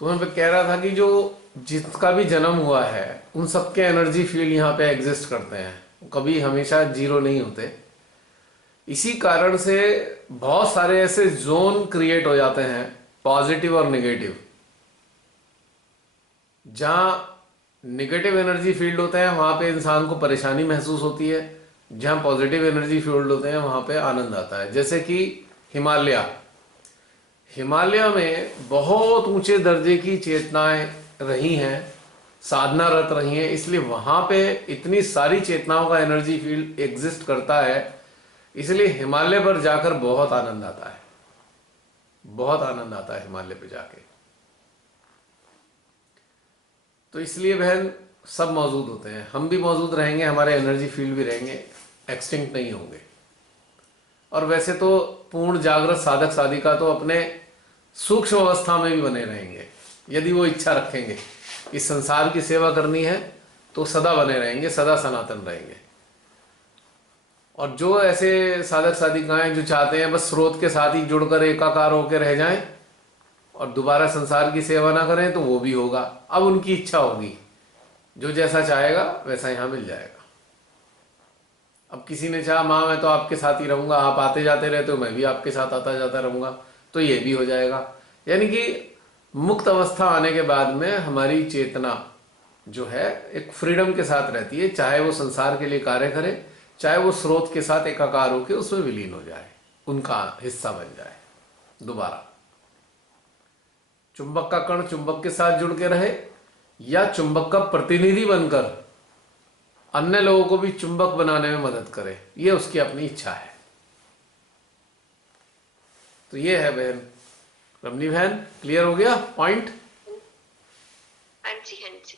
तो मैं कह रहा था कि जो जिसका भी जन्म हुआ है उन सबके एनर्जी फील्ड यहाँ पे एग्जिस्ट करते हैं, कभी हमेशा जीरो नहीं होते। इसी कारण से बहुत सारे ऐसे जोन क्रिएट हो जाते हैं, पॉजिटिव और नेगेटिव। जहाँ नेगेटिव एनर्जी फील्ड होते हैं वहाँ पे इंसान को परेशानी महसूस होती है, जहाँ पॉजिटिव एनर्जी फील्ड होते हैं वहाँ पे आनंद आता है। जैसे कि हिमालय हिमालय में बहुत ऊंचे दर्जे की चेतनाएं रही हैं, साधनारत रही हैं, इसलिए वहाँ पे इतनी सारी चेतनाओं का एनर्जी फील्ड एग्जिस्ट करता है। इसलिए हिमालय पर जाकर बहुत आनंद आता है, बहुत आनंद आता है हिमालय पे जाके। तो इसलिए बहन सब मौजूद होते हैं, हम भी मौजूद रहेंगे, हमारे एनर्जी फील्ड भी रहेंगे, एक्सटिंक्ट नहीं होंगे। और वैसे तो पूर्ण जागृत साधक साधिका तो अपने सूक्ष्म अवस्था में भी बने रहेंगे, यदि वो इच्छा रखेंगे इस संसार की सेवा करनी है तो सदा बने रहेंगे, सदा सनातन रहेंगे। और जो ऐसे साधक साधिकाएं जो चाहते हैं बस स्रोत के साथ ही जुड़कर एकाकार होकर रह जाएं और दोबारा संसार की सेवा ना करें, तो वो भी होगा। अब उनकी इच्छा होगी, जो जैसा चाहेगा वैसा यहाँ मिल जाएगा। अब किसी ने चाहा माँ मैं तो आपके साथ ही रहूंगा, आप आते जाते रहते हो, मैं भी आपके साथ आता जाता रहूंगा, तो ये भी हो जाएगा। यानी कि मुक्त अवस्था आने के बाद में हमारी चेतना जो है एक फ्रीडम के साथ रहती है, चाहे वो संसार के लिए कार्य करे, चाहे वो स्रोत के साथ एकाकार होकर उसमें विलीन हो जाए, उनका हिस्सा बन जाए। दोबारा चुंबक का कण चुंबक के साथ जुड़ के रहे, या चुंबक का प्रतिनिधि बनकर अन्य लोगों को भी चुंबक बनाने में मदद करे, ये उसकी अपनी इच्छा है। तो ये है बहन, रमनी बहन, क्लियर हो गया पॉइंट? हाँ जी, हाँ जी।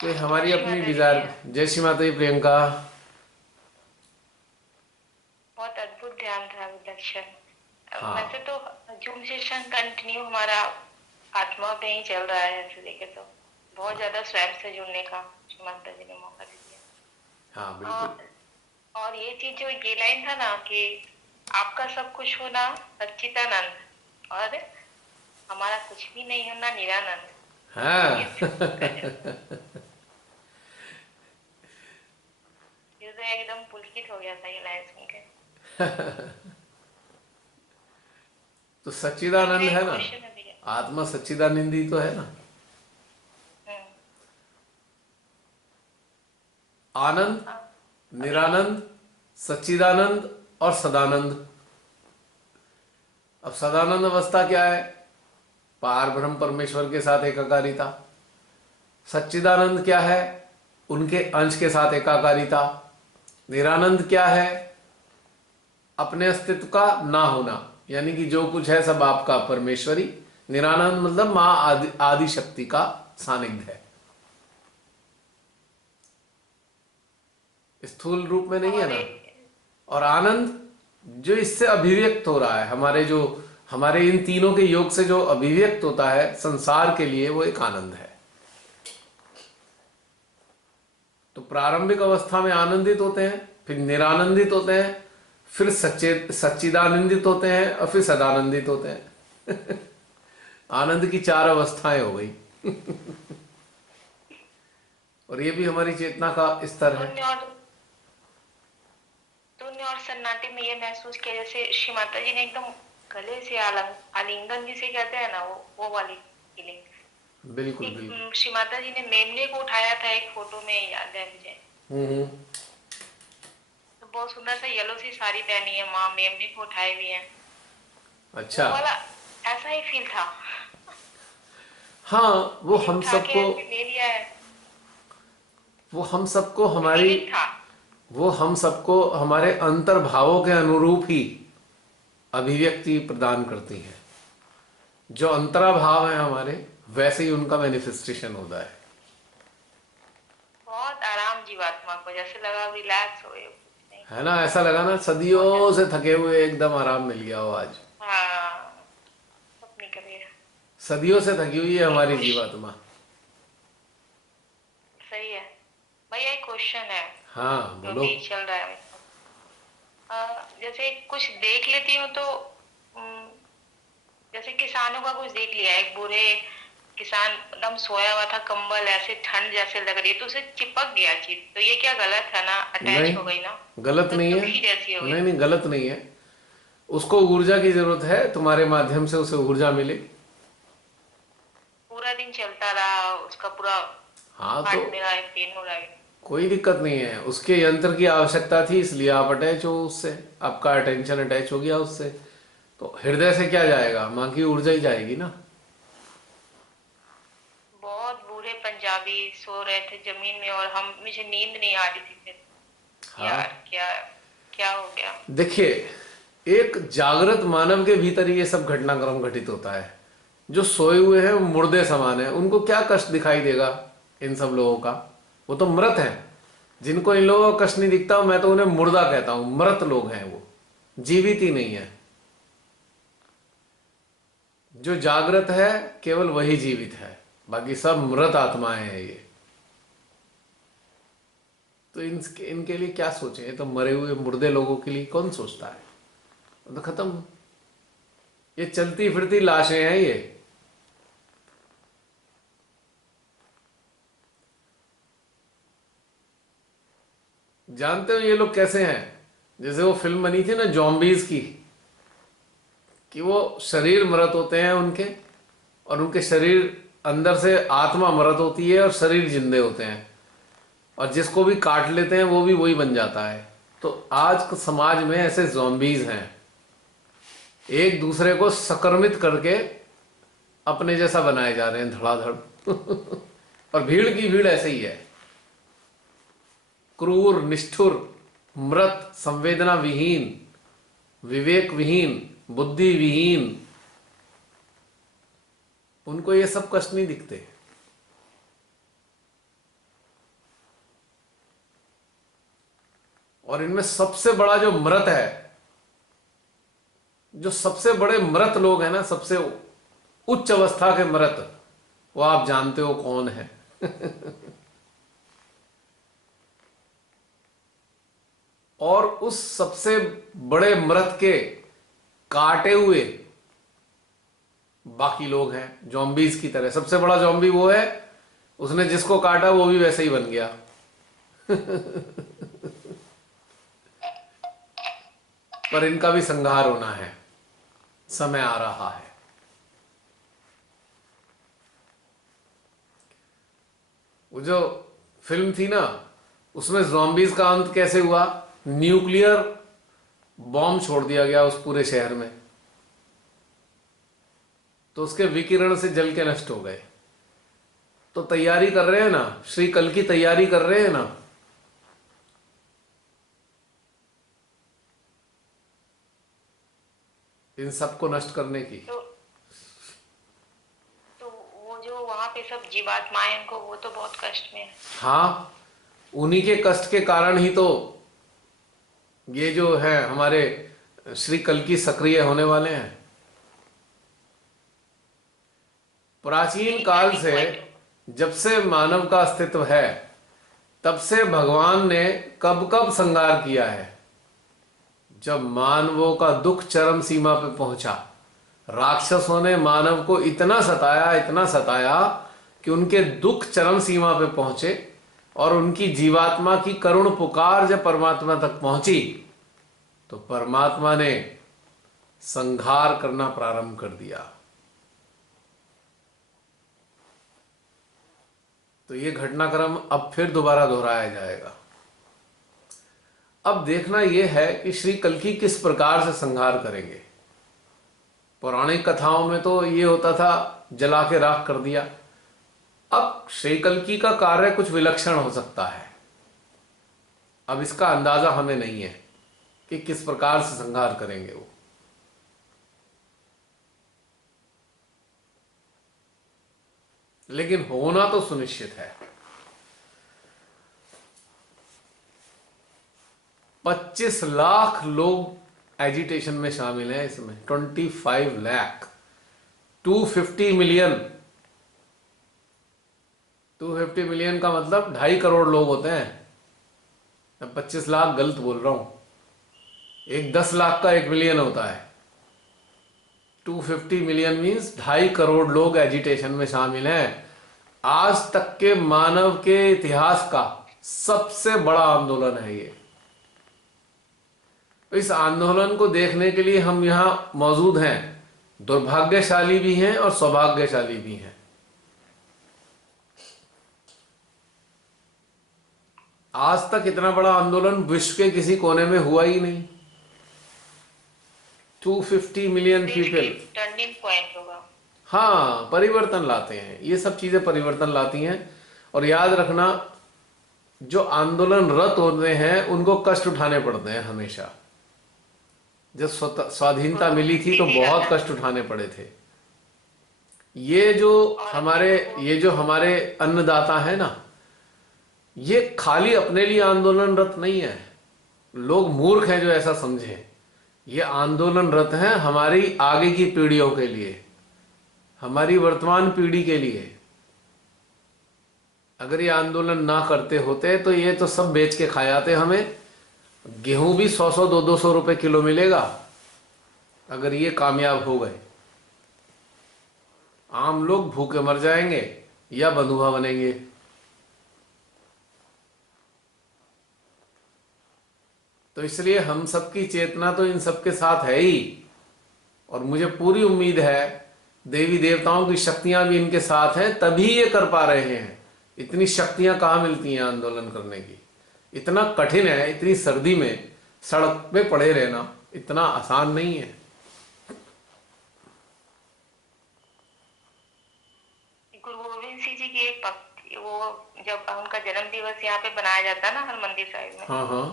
तो ये जय हमारी श्री अपनी माता दी डिजायर। भैया। जय श्री माता दी प्रियंका। बहुत अद्भुत ध्यान था विलक्षण। वैसे हाँ तो जूम सेशन कंटिन्यू हमारा आत्मा पे ही चल रहा है, ऐसे देखे तो बहुत ज्यादा स्वयं से जुड़ने का श्री माता जी ने मौका दे हाँ दिया। बिल्कुल। और ये चीज जो ये लाइन था ना कि आपका सब कुछ होना सच्चिदानंद और हमारा कुछ भी नहीं होना निरानंद, हाँ ये गजब। ये तो एकदम पुलकित हो गया था ये लाइन सुन के। तो भाई सच्चिदानंद मेरा है एक ना, क्वेश्चन है भैया। आत्मा सच्चिदानंद ही तो है ना। हम्म। आनंद, हाँ। अभी निरानंद, सच्चिदानंद और सदानंद। अब सदानंद अवस्था क्या है? पार ब्रह्म परमेश्वर के साथ एकाकारिता। सच्चिदानंद क्या है? उनके अंश के साथ एकाकारिता। निरानंद क्या है? अपने अस्तित्व का ना होना, यानी कि जो कुछ है सब आपका परमेश्वरी। निरानंद मतलब मां आदि शक्ति का सानिध्य है, स्थूल रूप में नहीं है और ना। एक और आनंद जो इससे अभिव्यक्त हो रहा है, हमारे इन तीनों के योग से जो अभिव्यक्त होता है संसार के लिए, वो एक आनंद है। तो प्रारंभिक अवस्था में आनंदित होते हैं, फिर निरानंदित होते हैं, फिर सच्चिदानंदित होते हैं और फिर सदानंदित होते हैं। आनंद की चार अवस्थाएं हो गई। और ये भी हमारी चेतना का स्तर है। शून्य और सन्नाटे में ये महसूस किया जैसे श्री माता जी ने एकदम गले से आलिंगन जिसे कहते हैं ना, वो वाली फीलिंग। बिल्कुल एक बिल्कुल। श्री माता जी ने मेमने को उठाया था एक फोटो में, याद है मुझे। हम्म। तो बहुत सुंदर सा येलो सी साड़ी पहनी है माँ, मेमने को उठाए हुए हैं। अच्छा। वो वाला ऐसा ही फील था। हाँ, ये उठा के ऐसे ले लिया है, वो हम सबको हमारी फीलिंग था। वो हम सबको हमारे अंतर्भावों के अनुरूप ही अभिव्यक्ति प्रदान करती हैं। जो अंतराभाव है हमारे, वैसे ही उनका मैनिफेस्टेशन होता है। बहुत आराम जीवात्मा को, जैसे लगा रिलैक्स हो गए, कुछ नहीं। है ना, ऐसा लगा ना बहुत सदियों ज्यादा। से थके हुए एकदम आराम मिल गया हो आज। हाँ, सब निकल गया। सदियों से थकी हुई है एक हमारी क्वेश्चन, जीवात्मा। सही है भैया, एक क्वेश्चन है हाँ जो बोलो। भी चल रहा है। जैसे कुछ देख लेती हूँ तो जैसे किसान किसानों का कुछ देख लिया, एक बूढ़े किसान एकदम सोया हुआ था, कंबल ऐसे ठंड जैसे लग रही है, तो उसे चिपक गया चीज, तो ये क्या गलत है ना, अटैच नहीं, हो गई ना, गलत तो नहीं है। दुखी जैसी हो गई। नहीं नहीं, गलत नहीं है। उसको ऊर्जा की जरूरत है, तुम्हारे माध्यम से उसे ऊर्जा मिले। पूरा दिन चलता रहा, उसका पूरा हाँ तो हार्ट मेरा पेन हो रहा है। कोई दिक्कत नहीं है, उसके यंत्र की आवश्यकता थी इसलिए आप अटैच हो उससे, आपका अटेंशन अटैच हो गया उससे। तो हृदय से क्या जाएगा, माँ की ऊर्जा ही जाएगी ना। बहुत बूढ़े पंजाबी सो रहे थे जमीन में, और हम मुझे नींद नहीं आ रही थी फिर। यार हाँ क्या क्या हो गया। देखिए, एक जागृत मानव के भीतर ये सब घटनाक्रम घटित होता है। जो सोए हुए हैं वो मुर्दे समान है, उनको क्या कष्ट दिखाई देगा इन सब लोगों का। वो तो मृत हैं। जिनको इन लोगों का कष्ट नहीं दिखता मैं तो उन्हें मुर्दा कहता हूं, मृत लोग हैं वो, जीवित ही नहीं है। जो जागृत है केवल वही जीवित है, बाकी सब मृत आत्माएं हैं ये। तो इनके लिए क्या सोचें, ये तो मरे हुए मुर्दे लोगों के लिए कौन सोचता है। तो खत्म, ये चलती फिरती लाशें हैं ये। जानते हो ये लोग कैसे हैं, जैसे वो फिल्म बनी थी ना जॉम्बीज की, कि वो शरीर मृत होते हैं उनके, और उनके शरीर अंदर से आत्मा मृत होती है और शरीर जिंदे होते हैं, और जिसको भी काट लेते हैं वो भी वही बन जाता है। तो आज के समाज में ऐसे जॉम्बीज हैं, एक दूसरे को संक्रमित करके अपने जैसा बनाए जा रहे हैं धड़ाधड़। और भीड़ की भीड़ ऐसे ही है, क्रूर, निष्ठुर, मृत, संवेदना विहीन, विवेक विहीन, बुद्धि विहीन। उनको ये सब कष्ट नहीं दिखते। और इनमें सबसे बड़ा जो मृत है, जो सबसे बड़े मृत लोग हैं ना, सबसे उच्च अवस्था के मृत, वो आप जानते हो कौन है। और उस सबसे बड़े मृत के काटे हुए बाकी लोग हैं, जॉम्बीज की तरह। सबसे बड़ा जॉम्बी वो है, उसने जिसको काटा वो भी वैसे ही बन गया। पर इनका भी संहार होना है, समय आ रहा है। वो जो फिल्म थी ना, उसमें जॉम्बीज का अंत कैसे हुआ, न्यूक्लियर बॉम्ब छोड़ दिया गया उस पूरे शहर में, तो उसके विकिरण से जल के नष्ट हो गए। तो तैयारी कर रहे हैं ना, श्री कल की तैयारी कर रहे हैं ना। इन सबको नष्ट करने की। तो वो जो वहां पे सब जीवात्माएं, उनको वो तो बहुत कष्ट में है। हाँ, उन्हीं के कष्ट के कारण ही तो ये जो है हमारे श्री कल की सक्रिय होने वाले हैं। प्राचीन यही काल टर्निंग से, पॉइंट। जब से मानव का अस्तित्व है, तब से भगवान ने कब कब संहार किया है। जब मानवों का दुख चरम सीमा पे पहुंचा, राक्षसों ने मानव को इतना सताया, इतना सताया कि उनके दुख चरम सीमा पे पहुंचे, और उनकी जीवात्मा की करुण पुकार जब परमात्मा तक पहुंची, तो परमात्मा ने संहार करना प्रारंभ कर दिया। तो ये घटनाक्रम अब फिर दोबारा दोहराया जाएगा। अब देखना यह है कि श्री कल्कि किस प्रकार से संहार करेंगे। पौराणिक कथाओं में तो ये होता था, जला के राख कर दिया। अब श्री कल्कि का कार्य कुछ विलक्षण हो सकता है। अब इसका अंदाजा हमें नहीं है कि किस प्रकार से संहार करेंगे वो। लेकिन होना तो सुनिश्चित है। 25 लाख लोग एजिटेशन में शामिल हैं इसमें, 25 लाख, 250 मिलियन। 250 मिलियन का मतलब 2.5 करोड़ लोग होते हैं। मैं 25 लाख गलत बोल रहा हूं, एक 10 लाख का 1 मिलियन होता है। 250 मिलियन मीन्स 2.5 करोड़ लोग एजिटेशन में शामिल हैं। आज तक के मानव के इतिहास का सबसे बड़ा आंदोलन है ये। इस आंदोलन को देखने के लिए हम यहाँ मौजूद हैं। दुर्भाग्यशाली भी हैं और सौभाग्यशाली भी हैं। आज तक इतना बड़ा आंदोलन विश्व के किसी कोने में हुआ ही नहीं। 250 मिलियन पीपल टर्निंग पॉइंट होगा। हाँ, परिवर्तन लाते हैं, ये सब चीजें परिवर्तन लाती हैं। और याद रखना, जो आंदोलन रत होते हैं उनको कष्ट उठाने पड़ते हैं हमेशा। जब स्वाधीनता मिली थी तो बहुत कष्ट उठाने पड़े थे। ये जो हमारे अन्नदाता है ना, ये खाली अपने लिए आंदोलनरत नहीं है। लोग मूर्ख हैं जो ऐसा समझें। ये आंदोलनरत हैं हमारी आगे की पीढ़ियों के लिए, हमारी वर्तमान पीढ़ी के लिए। अगर ये आंदोलन ना करते होते तो ये तो सब बेच के खा जाते। हमें गेहूं भी 100-100 200-200 रुपए किलो मिलेगा अगर ये कामयाब हो गए। आम लोग भूखे मर जाएंगे या बंधुआ बनेंगे। तो इसलिए हम सबकी चेतना तो इन सबके साथ है ही। और मुझे पूरी उम्मीद है देवी देवताओं की शक्तियां भी इनके साथ हैं, तभी ये कर पा रहे हैं। इतनी शक्तियां कहाँ मिलती हैं आंदोलन करने की। इतना कठिन है, इतनी सर्दी में सड़क पे पड़े रहना इतना आसान नहीं है। गुरु गोविंद सिंह जी की एक पंक्ति, वो जब उनका जन्म दिवस यहाँ पे बनाया जाता है ना हरमंदिर साहिब में, हाँ हाँ,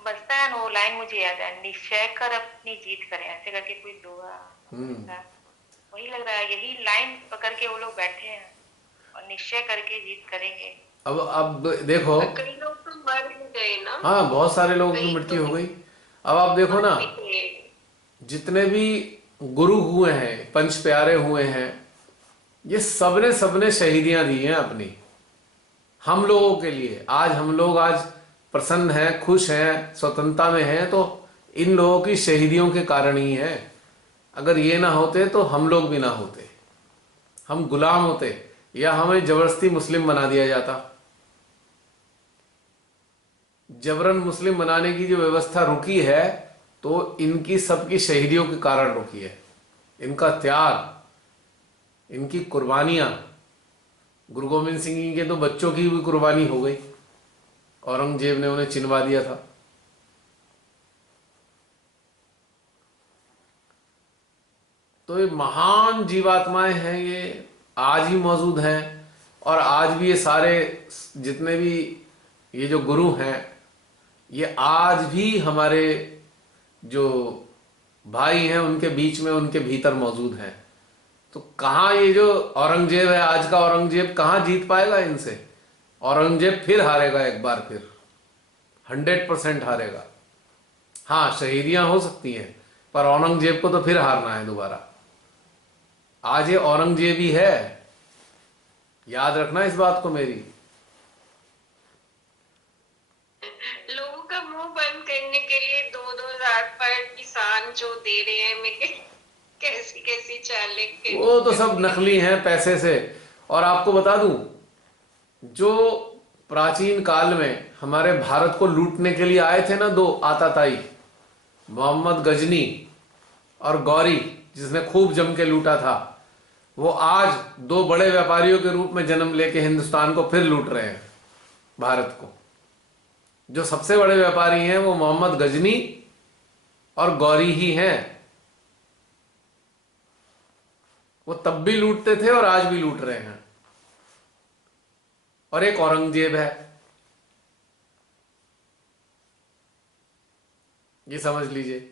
बजता है ना वो लाइन, मुझे याद है, निश्चय कर अपनी जीत करें, ऐसे करके कोई दुआ। वही लग रहा है, यही लाइन पकड़ के वो लोग बैठे हैं और निश्चय करके जीत करेंगे। अब देखो, कई लोग तो मर भी गए ना। हाँ, बहुत सारे लोगों की मृत्यु हो गई। अब आप देखो ना, गए। जितने भी गुरु हुए हैं, पंच प्यारे हुए हैं, ये सबने सबने शहीदियां दी हैं अपनी हम लोगों के लिए। आज हम लोग आज प्रसन्न हैं, खुश हैं, स्वतंत्रता में हैं, तो इन लोगों की शहीदियों के कारण ही है। अगर ये ना होते तो हम लोग भी ना होते, हम गुलाम होते या हमें जबरदस्ती मुस्लिम बना दिया जाता। जबरन मुस्लिम बनाने की जो व्यवस्था रुकी है तो इनकी सबकी शहीदियों के कारण रुकी है। इनका त्याग, इनकी कुर्बानियां। गुरु गोविंद सिंह जी के तो बच्चों की भी कुर्बानी हो गई, औरंगजेब ने उन्हें चिनवा दिया था। तो ये महान जीवात्माएं हैं, ये आज भी मौजूद हैं। और आज भी ये सारे जितने भी ये जो गुरु हैं, ये आज भी हमारे जो भाई हैं उनके बीच में, उनके भीतर मौजूद हैं। तो कहाँ ये जो औरंगजेब है, आज का औरंगजेब कहाँ जीत पाएगा इनसे। औरंगजेब फिर हारेगा, एक बार फिर 100% हारेगा। हाँ, शहीदियां हो सकती हैं, पर औरंगजेब को तो फिर हारना है दोबारा। आज ये औरंगजेब ही है, याद रखना इस बात को मेरी। लोगों का मुंह बंद करने के लिए 2-2 हज़ार पर किसान जो दे रहे हैं, मैं कैसी कैसी चालें वो तो सब नकली हैं पैसे से। और आपको बता दूं, जो प्राचीन काल में हमारे भारत को लूटने के लिए आए थे ना, दो आताताई, मोहम्मद गजनी और गौरी, जिसने खूब जम के लूटा था, वो आज दो बड़े व्यापारियों के रूप में जन्म लेके हिंदुस्तान को फिर लूट रहे हैं, भारत को। जो सबसे बड़े व्यापारी हैं वो मोहम्मद गजनी और गौरी ही हैं। वो तब भी लूटते थे और आज भी लूट रहे हैं। और एक औरंगजेब है, ये समझ लीजिए।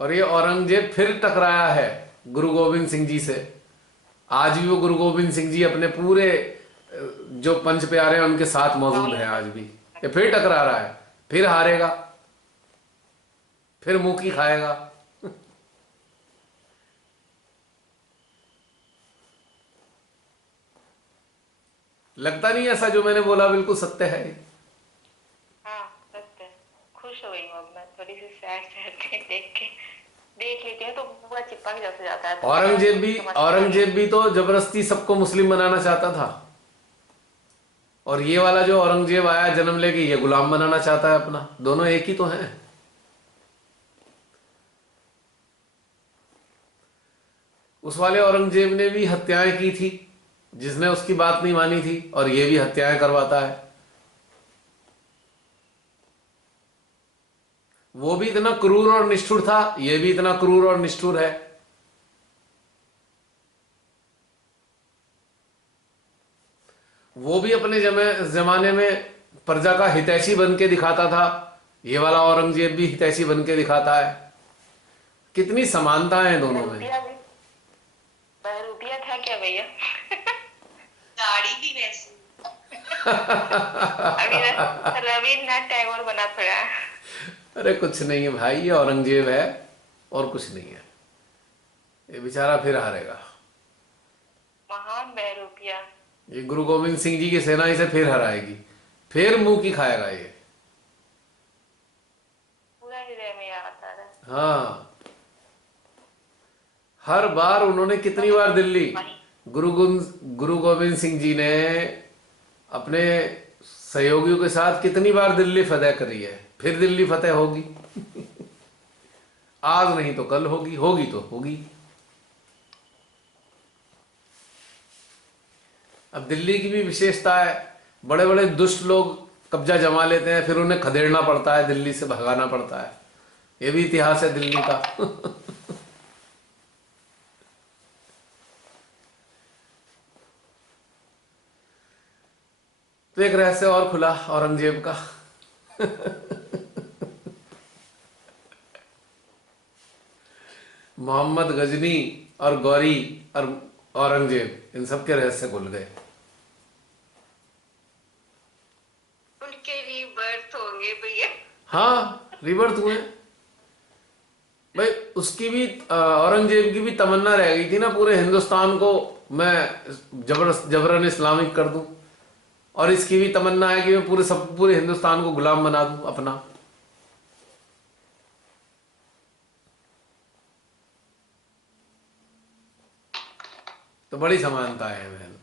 और ये औरंगजेब फिर टकराया है गुरु गोविंद सिंह जी से। आज भी वो गुरु गोविंद सिंह जी अपने पूरे जो पंच प्यारे हैं उनके साथ मौजूद है आज भी। ये फिर टकरा रहा है, फिर हारेगा, फिर मुंह की खाएगा। लगता नहीं ऐसा जो मैंने बोला बिल्कुल सत्य है। हाँ, सत्य है। खुद खुश हो गई हूँ। अब मैं थोड़ी सी सैड सैड देख लेती हूँ तो पूरा चिपक जैसे जाता है, तो औरंगजेब भी तो जबरदस्ती सबको मुस्लिम बनाना चाहता था, और ये वाला जो औरंगजेब आया जन्म लेके, ये गुलाम बनाना चाहता है अपना। दोनों एक ही तो हैं। उस वाले औरंगजेब ने भी हत्याएं की थी, जिसने उसकी बात नहीं मानी थी, और ये भी हत्याएं करवाता है। वो भी इतना क्रूर और निष्ठुर था, ये भी इतना क्रूर और निष्ठुर है। वो भी अपने जमाने में प्रजा का हितैषी बन के दिखाता था, ये वाला औरंगजेब भी हितैषी बन के दिखाता है। कितनी समानता है दोनों में। बहरूपिया था क्या भैया? दाढ़ी भी वैसी। अभी रविन्द्रनाथ टैगोर बना पड़ा है। अरे कुछ नहीं है भाई, ये औरंगजेब है और कुछ नहीं है। ये बेचारा फिर हारेगा। महान बहरूपिया। ये गुरु गोविंद सिंह जी की सेना इसे फिर हराएगी, फिर मुंह की खाएगा ये। पूरा हृदय में आता है। हाँ, हर बार उन्होंने कितनी बार दिल्ली, गुरु गोविंद सिंह जी ने अपने सहयोगियों के साथ कितनी बार दिल्ली फतेह करी है, फिर दिल्ली फतेह होगी। आज नहीं तो कल होगी, होगी तो होगी। अब दिल्ली की भी विशेषता है, बड़े बड़े दुष्ट लोग कब्जा जमा लेते हैं, फिर उन्हें खदेड़ना पड़ता है, दिल्ली से भगाना पड़ता है। ये भी इतिहास है दिल्ली का। तो एक रहस्य और खुला औरंगजेब का। मोहम्मद गजनी और गौरी और औरंगजेब, इन सब के रहस्य खुल गए। उनके रीबर्थ होंगे भैया। हाँ, रिबर्थ हुए भाई। उसकी भी औरंगजेब की भी तमन्ना रह गई थी ना, पूरे हिंदुस्तान को मैं जबरन इस्लामिक कर दूं, और इसकी भी तमन्ना है कि मैं पूरे हिंदुस्तान को गुलाम बना दूं अपना। तो बड़ी समानता है बहन।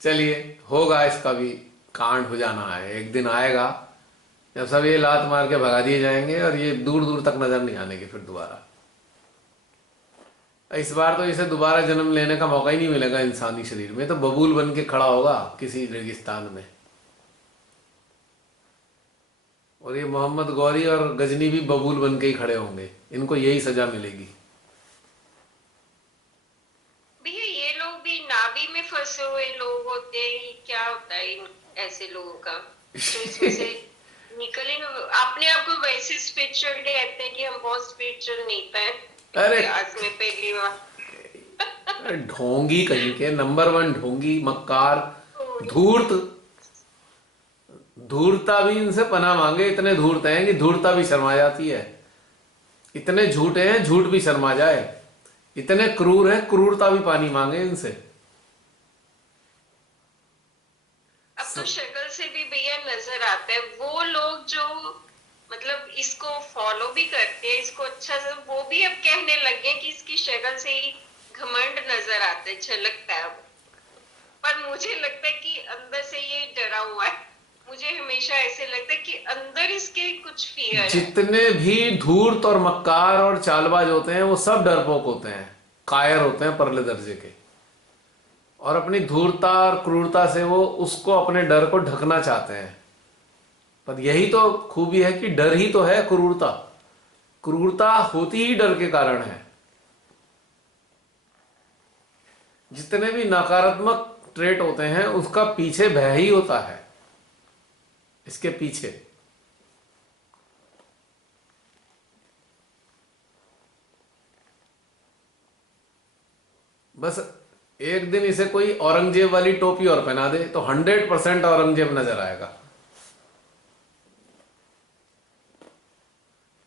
चलिए, होगा, इसका भी कांड हो जाना है। एक दिन आएगा जब सब ये लात मार के भगा दिए जाएंगे और ये दूर दूर तक नजर नहीं आने के फिर दोबारा। इस बार तो इसे दोबारा जन्म लेने का मौका ही नहीं मिलेगा इंसानी शरीर में, तो बबूल बन के खड़ा होगा किसी रेगिस्तान में। और ये मोहम्मद गौरी और गजनी भी बबूल बन के ही खड़े होंगे, इनको यही सजा मिलेगी। भैया ये लोग भी नाभि में फंसे हुए लोग होते हैं, क्या होता है इन ऐसे लोगों का जो इसमें से निकल ही अपने आप को वैसे स्पिरिचुअल कहते हैं कि हम बहुत स्पिरिचुअल नहीं पाए। अरे आज में पहली बार ढोंगी कहीं के, नंबर 1 ढोंगी, मक्कार, धूर्त। धूर्ता भी इनसे पनाह मांगे, इतने धूर्त हैं कि धूर्ता भी शर्मा जाती है। इतने झूठे हैं, झूठ भी शर्मा जाए। इतने क्रूर हैं, क्रूरता भी पानी मांगे इनसे। अब तो शक्ल से भी भैया नजर आता है। वो लोग जो मतलब इसको फॉलो भी करते हैं, इसको अच्छा से, वो भी अब कहने लगे कि इसकी शक्ल से ही घमंड नजर आता है, झलकता है। पर मुझे लगता है कि अंदर से ये डरा हुआ है। मुझे हमेशा ऐसे लगता है कि अंदर इसके कुछ फियर है। जितने भी धूर्त और मक्कार और चालबाज होते हैं वो सब डरपोक होते हैं, कायर होते हैं परले दर्जे के, और अपनी धूर्तता और क्रूरता से वो उसको, अपने डर को ढकना चाहते हैं। पर यही तो खूबी है कि डर ही तो है क्रूरता। क्रूरता होती ही डर के कारण है। जितने भी नकारात्मक ट्रेट होते हैं उसका पीछे भय ही होता है, इसके पीछे। बस एक दिन इसे कोई औरंगजेब वाली टोपी और पहना दे तो 100% औरंगजेब नजर आएगा।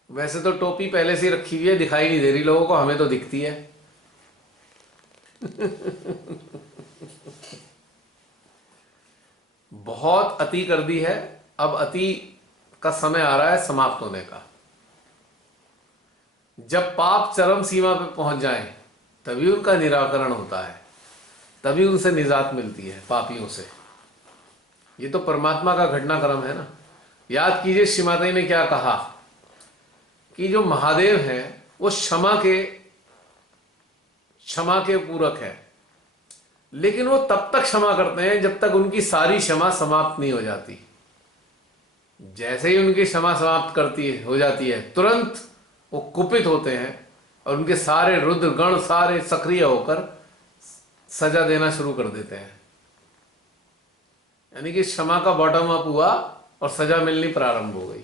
वैसे तो टोपी पहले से रखी हुई है, दिखाई नहीं दे रही लोगों को, हमें तो दिखती है। बहुत अति कर दी है, अब अति का समय आ रहा है समाप्त होने का। जब पाप चरम सीमा पे पहुंच जाएं तभी उनका निराकरण होता है, तभी उनसे निजात मिलती है पापियों से। ये तो परमात्मा का घटनाक्रम है ना। याद कीजिए श्रीमाता जी ने क्या कहा कि जो महादेव हैं वो क्षमा के पूरक है, लेकिन वो तब तक क्षमा करते हैं जब तक उनकी सारी क्षमा समाप्त नहीं हो जाती। जैसे ही उनकी क्षमा समाप्त हो जाती है, तुरंत वो कुपित होते हैं और उनके सारे रुद्र गण सारे सक्रिय होकर सजा देना शुरू कर देते हैं। यानी कि क्षमा का बॉटम अप हुआ और सजा मिलनी प्रारंभ हो गई।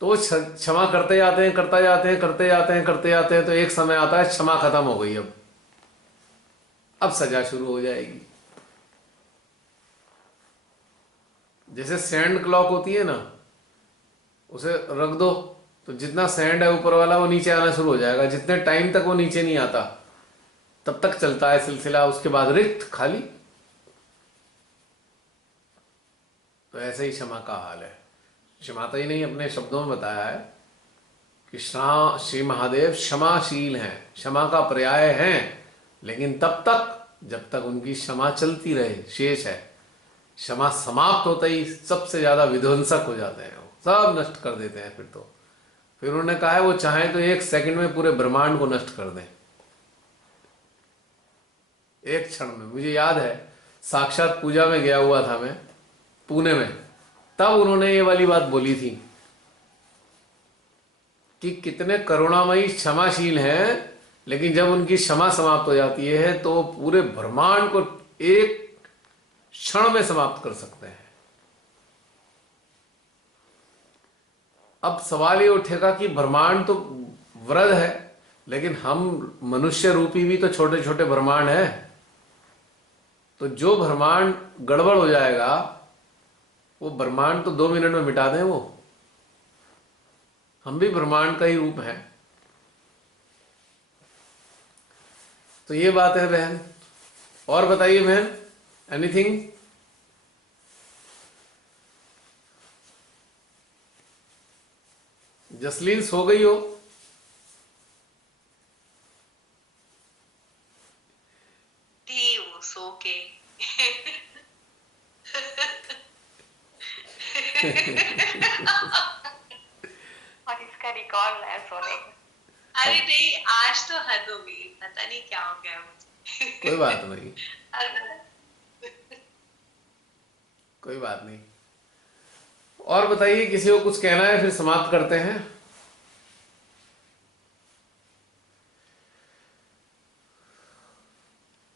तो वो क्षमा करते जाते हैं, करते जाते हैं, करते जाते हैं, करते जाते हैं, तो एक समय आता है क्षमा खत्म हो गई, अब सजा शुरू हो जाएगी। जैसे सैंड क्लॉक होती है ना, उसे रख दो तो जितना सैंड है ऊपर वाला वो नीचे आना शुरू हो जाएगा। जितने टाइम तक वो नीचे नहीं आता तब तक चलता है सिलसिला, उसके बाद रिक्त खाली। तो ऐसे ही क्षमा का हाल है। क्षमाता ही नहीं अपने शब्दों में बताया है कि श्री महादेव क्षमाशील हैं, क्षमा का पर्याय हैं, लेकिन तब तक जब तक उनकी क्षमा चलती रहे शेष है। क्षमा समाप्त होते ही सबसे ज्यादा विध्वंसक हो जाते हैं, वो सब नष्ट कर देते हैं। फिर उन्होंने कहा है वो चाहे तो 1 सेकंड में पूरे ब्रह्मांड को नष्ट कर दें, एक क्षण में। मुझे याद है साक्षात पूजा में गया हुआ था मैं पुणे में, तब उन्होंने ये वाली बात बोली थी कि कितने करुणामयी क्षमाशील हैं, लेकिन जब उनकी क्षमा समाप्त हो जाती है तो पूरे ब्रह्मांड को एक क्षण में समाप्त कर सकते हैं। अब सवाल ये उठेगा कि ब्रह्मांड तो वृहद है, लेकिन हम मनुष्य रूपी भी तो छोटे छोटे ब्रह्मांड हैं। तो जो ब्रह्मांड गड़बड़ हो जाएगा वो ब्रह्मांड तो 2 मिनट में मिटा दें वो। हम भी ब्रह्मांड का ही रूप है। तो ये बात है बहन। और बताइए बहन, एनीथिंग? जसलीन सो गई हो? थी वो सो के। और इसका रिकॉर्ड है सोने का। अरे नहीं, आज तो हद हो गई, पता नहीं क्या हो गया मुझे। कोई बात नहीं, अरे, कोई बात नहीं। और बताइए, किसी को कुछ कहना है फिर समाप्त करते हैं।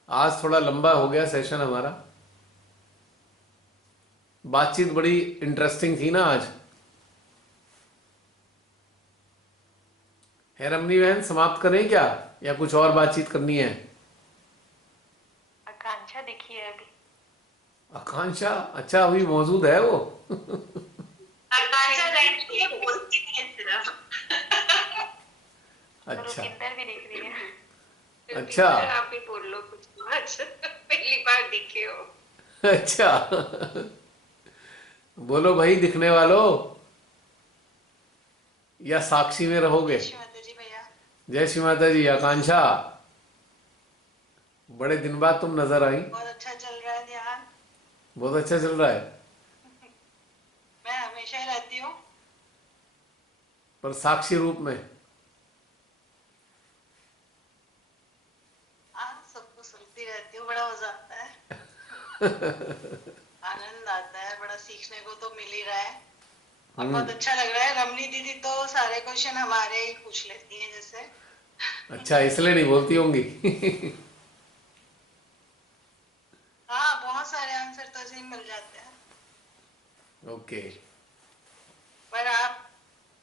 आज थोड़ा लंबा हो गया सेशन हमारा। बातचीत बड़ी इंटरेस्टिंग थी ना आज। है रमनी बहन, समाप्त करें क्या या कुछ और बातचीत करनी है? आकांक्षा दिखी है अभी। आकांक्षा? अच्छा, अभी मौजूद है वो? आकांक्षा रहती है, बोलती है सिर्फ। और अच्छा रुपिंदर भी दिख रही है। अच्छा। आप भी बोल लो कुछ आज, पहली बार दिखे हो। अच्छा बोलो भाई, दिखने वालों, या साक्षी में रहोगे? माता जी भैया। जय श्री माता जी। आकांक्षा, बड़े दिन बाद तुम नजर आई। बहुत अच्छा चल रहा है ध्यान। बहुत अच्छा चल रहा है। मैं हमेशा ही रहती हूँ। पर साक्षी रूप में? सबको सुनती रहती हूँ, बड़ा मजा आता है। आनंद आता है, बड़ा सीखने को तो मिल ही रहा है और बहुत अच्छा लग रहा है। रमनी दीदी तो सारे क्वेश्चन हमारे ही पूछ लेती हैं जैसे। अच्छा, इसलिए नहीं बोलती होंगी। हाँ, बहुत सारे आंसर तो ऐसे ही मिल जाते हैं। ओके। पर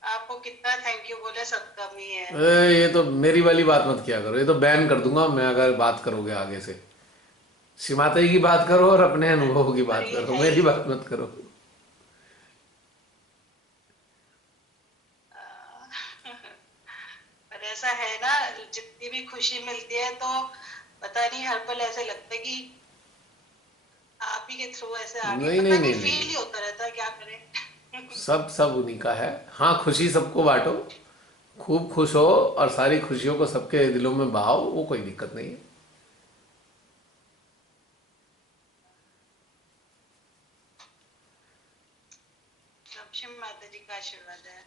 आपको कितना थैंक यू बोले, सब कम ही है। ये तो मेरी वाली बात मत किया करो, ये तो बैन कर दूंगा मैं अगर बात करोगे आगे से। श्री माता जी की बात करो और अपने अनुभव की बात करो, मेरी बात मत करो। पर ऐसा है ना, जितनी भी खुशी मिलती है तो पता नहीं हर पल ऐसे लगता है कि आप आप ही के थ्रू ऐसे आ गए, नहीं पता नहीं नहीं नहीं फील नहीं, ही होता रहता है, क्या करें। सब सब उन्हीं का है। हाँ, खुशी सबको बांटो, खूब खुश हो और सारी खुशियों को सबके दिलों में बहाओ, वो कोई दिक्कत नहीं है। सब शिव माता जी का आशीर्वाद है।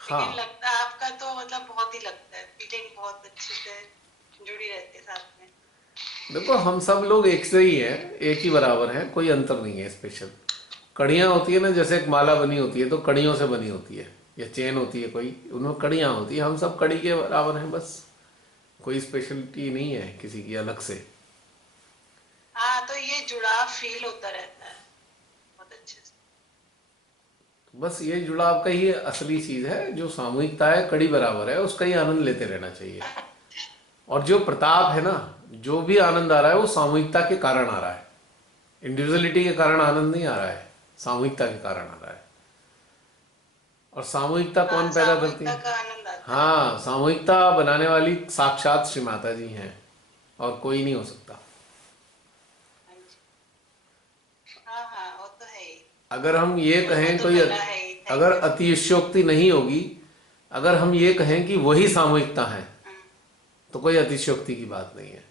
लेकिन हाँ, लगता है आपका तो मतलब बहुत ही लगता है, फीलिंग बहुत अच्छे से जुड़ी रहती है साथ में। देखो हम सब लोग एक से ही हैं, एक ही बराबर हैं, कोई अंतर नहीं है स्पेशल। कड़ियाँ होती है ना, जैसे एक माला बनी होती है तो कड़ियों से बनी होती है, या चेन होती है कोई, उनमें कड़ियाँ होती है, हम सब कड़ी के बराबर हैं बस। कोई स्पेशलिटी नहीं है किसी की अलग से। हाँ, तो ये जुड़ाव फील होता रहता है बहुत अच्छे से। बस ये जुड़ाव का ही असली चीज़ है, जो सामूहिकता है, कड़ी बराबर है, उसका ही आनंद लेते रहना चाहिए। और जो प्रताप है ना, जो भी आनंद आ रहा है वो सामूहिकता के कारण आ रहा है। इंडिविजुअलिटी के कारण आनंद नहीं आ रहा है, सामूहिकता के कारण आ रहा है। और सामूहिकता हाँ, कौन पैदा करती सामूहिकता है? का आनंद आता है। हाँ, सामूहिकता बनाने वाली साक्षात श्री माता जी हैं, और कोई नहीं हो सकता। हाँ जी। हाँ हाँ, वो तो है ही। अगर हम ये उनको कहें तो कोई मिलना है ही, थैंक अगर यू। अतिशयोक्ति नहीं होगी, अगर हम ये कहें कि वही सामूहिकता है, तो कोई अतिशयोक्ति की बात नहीं है।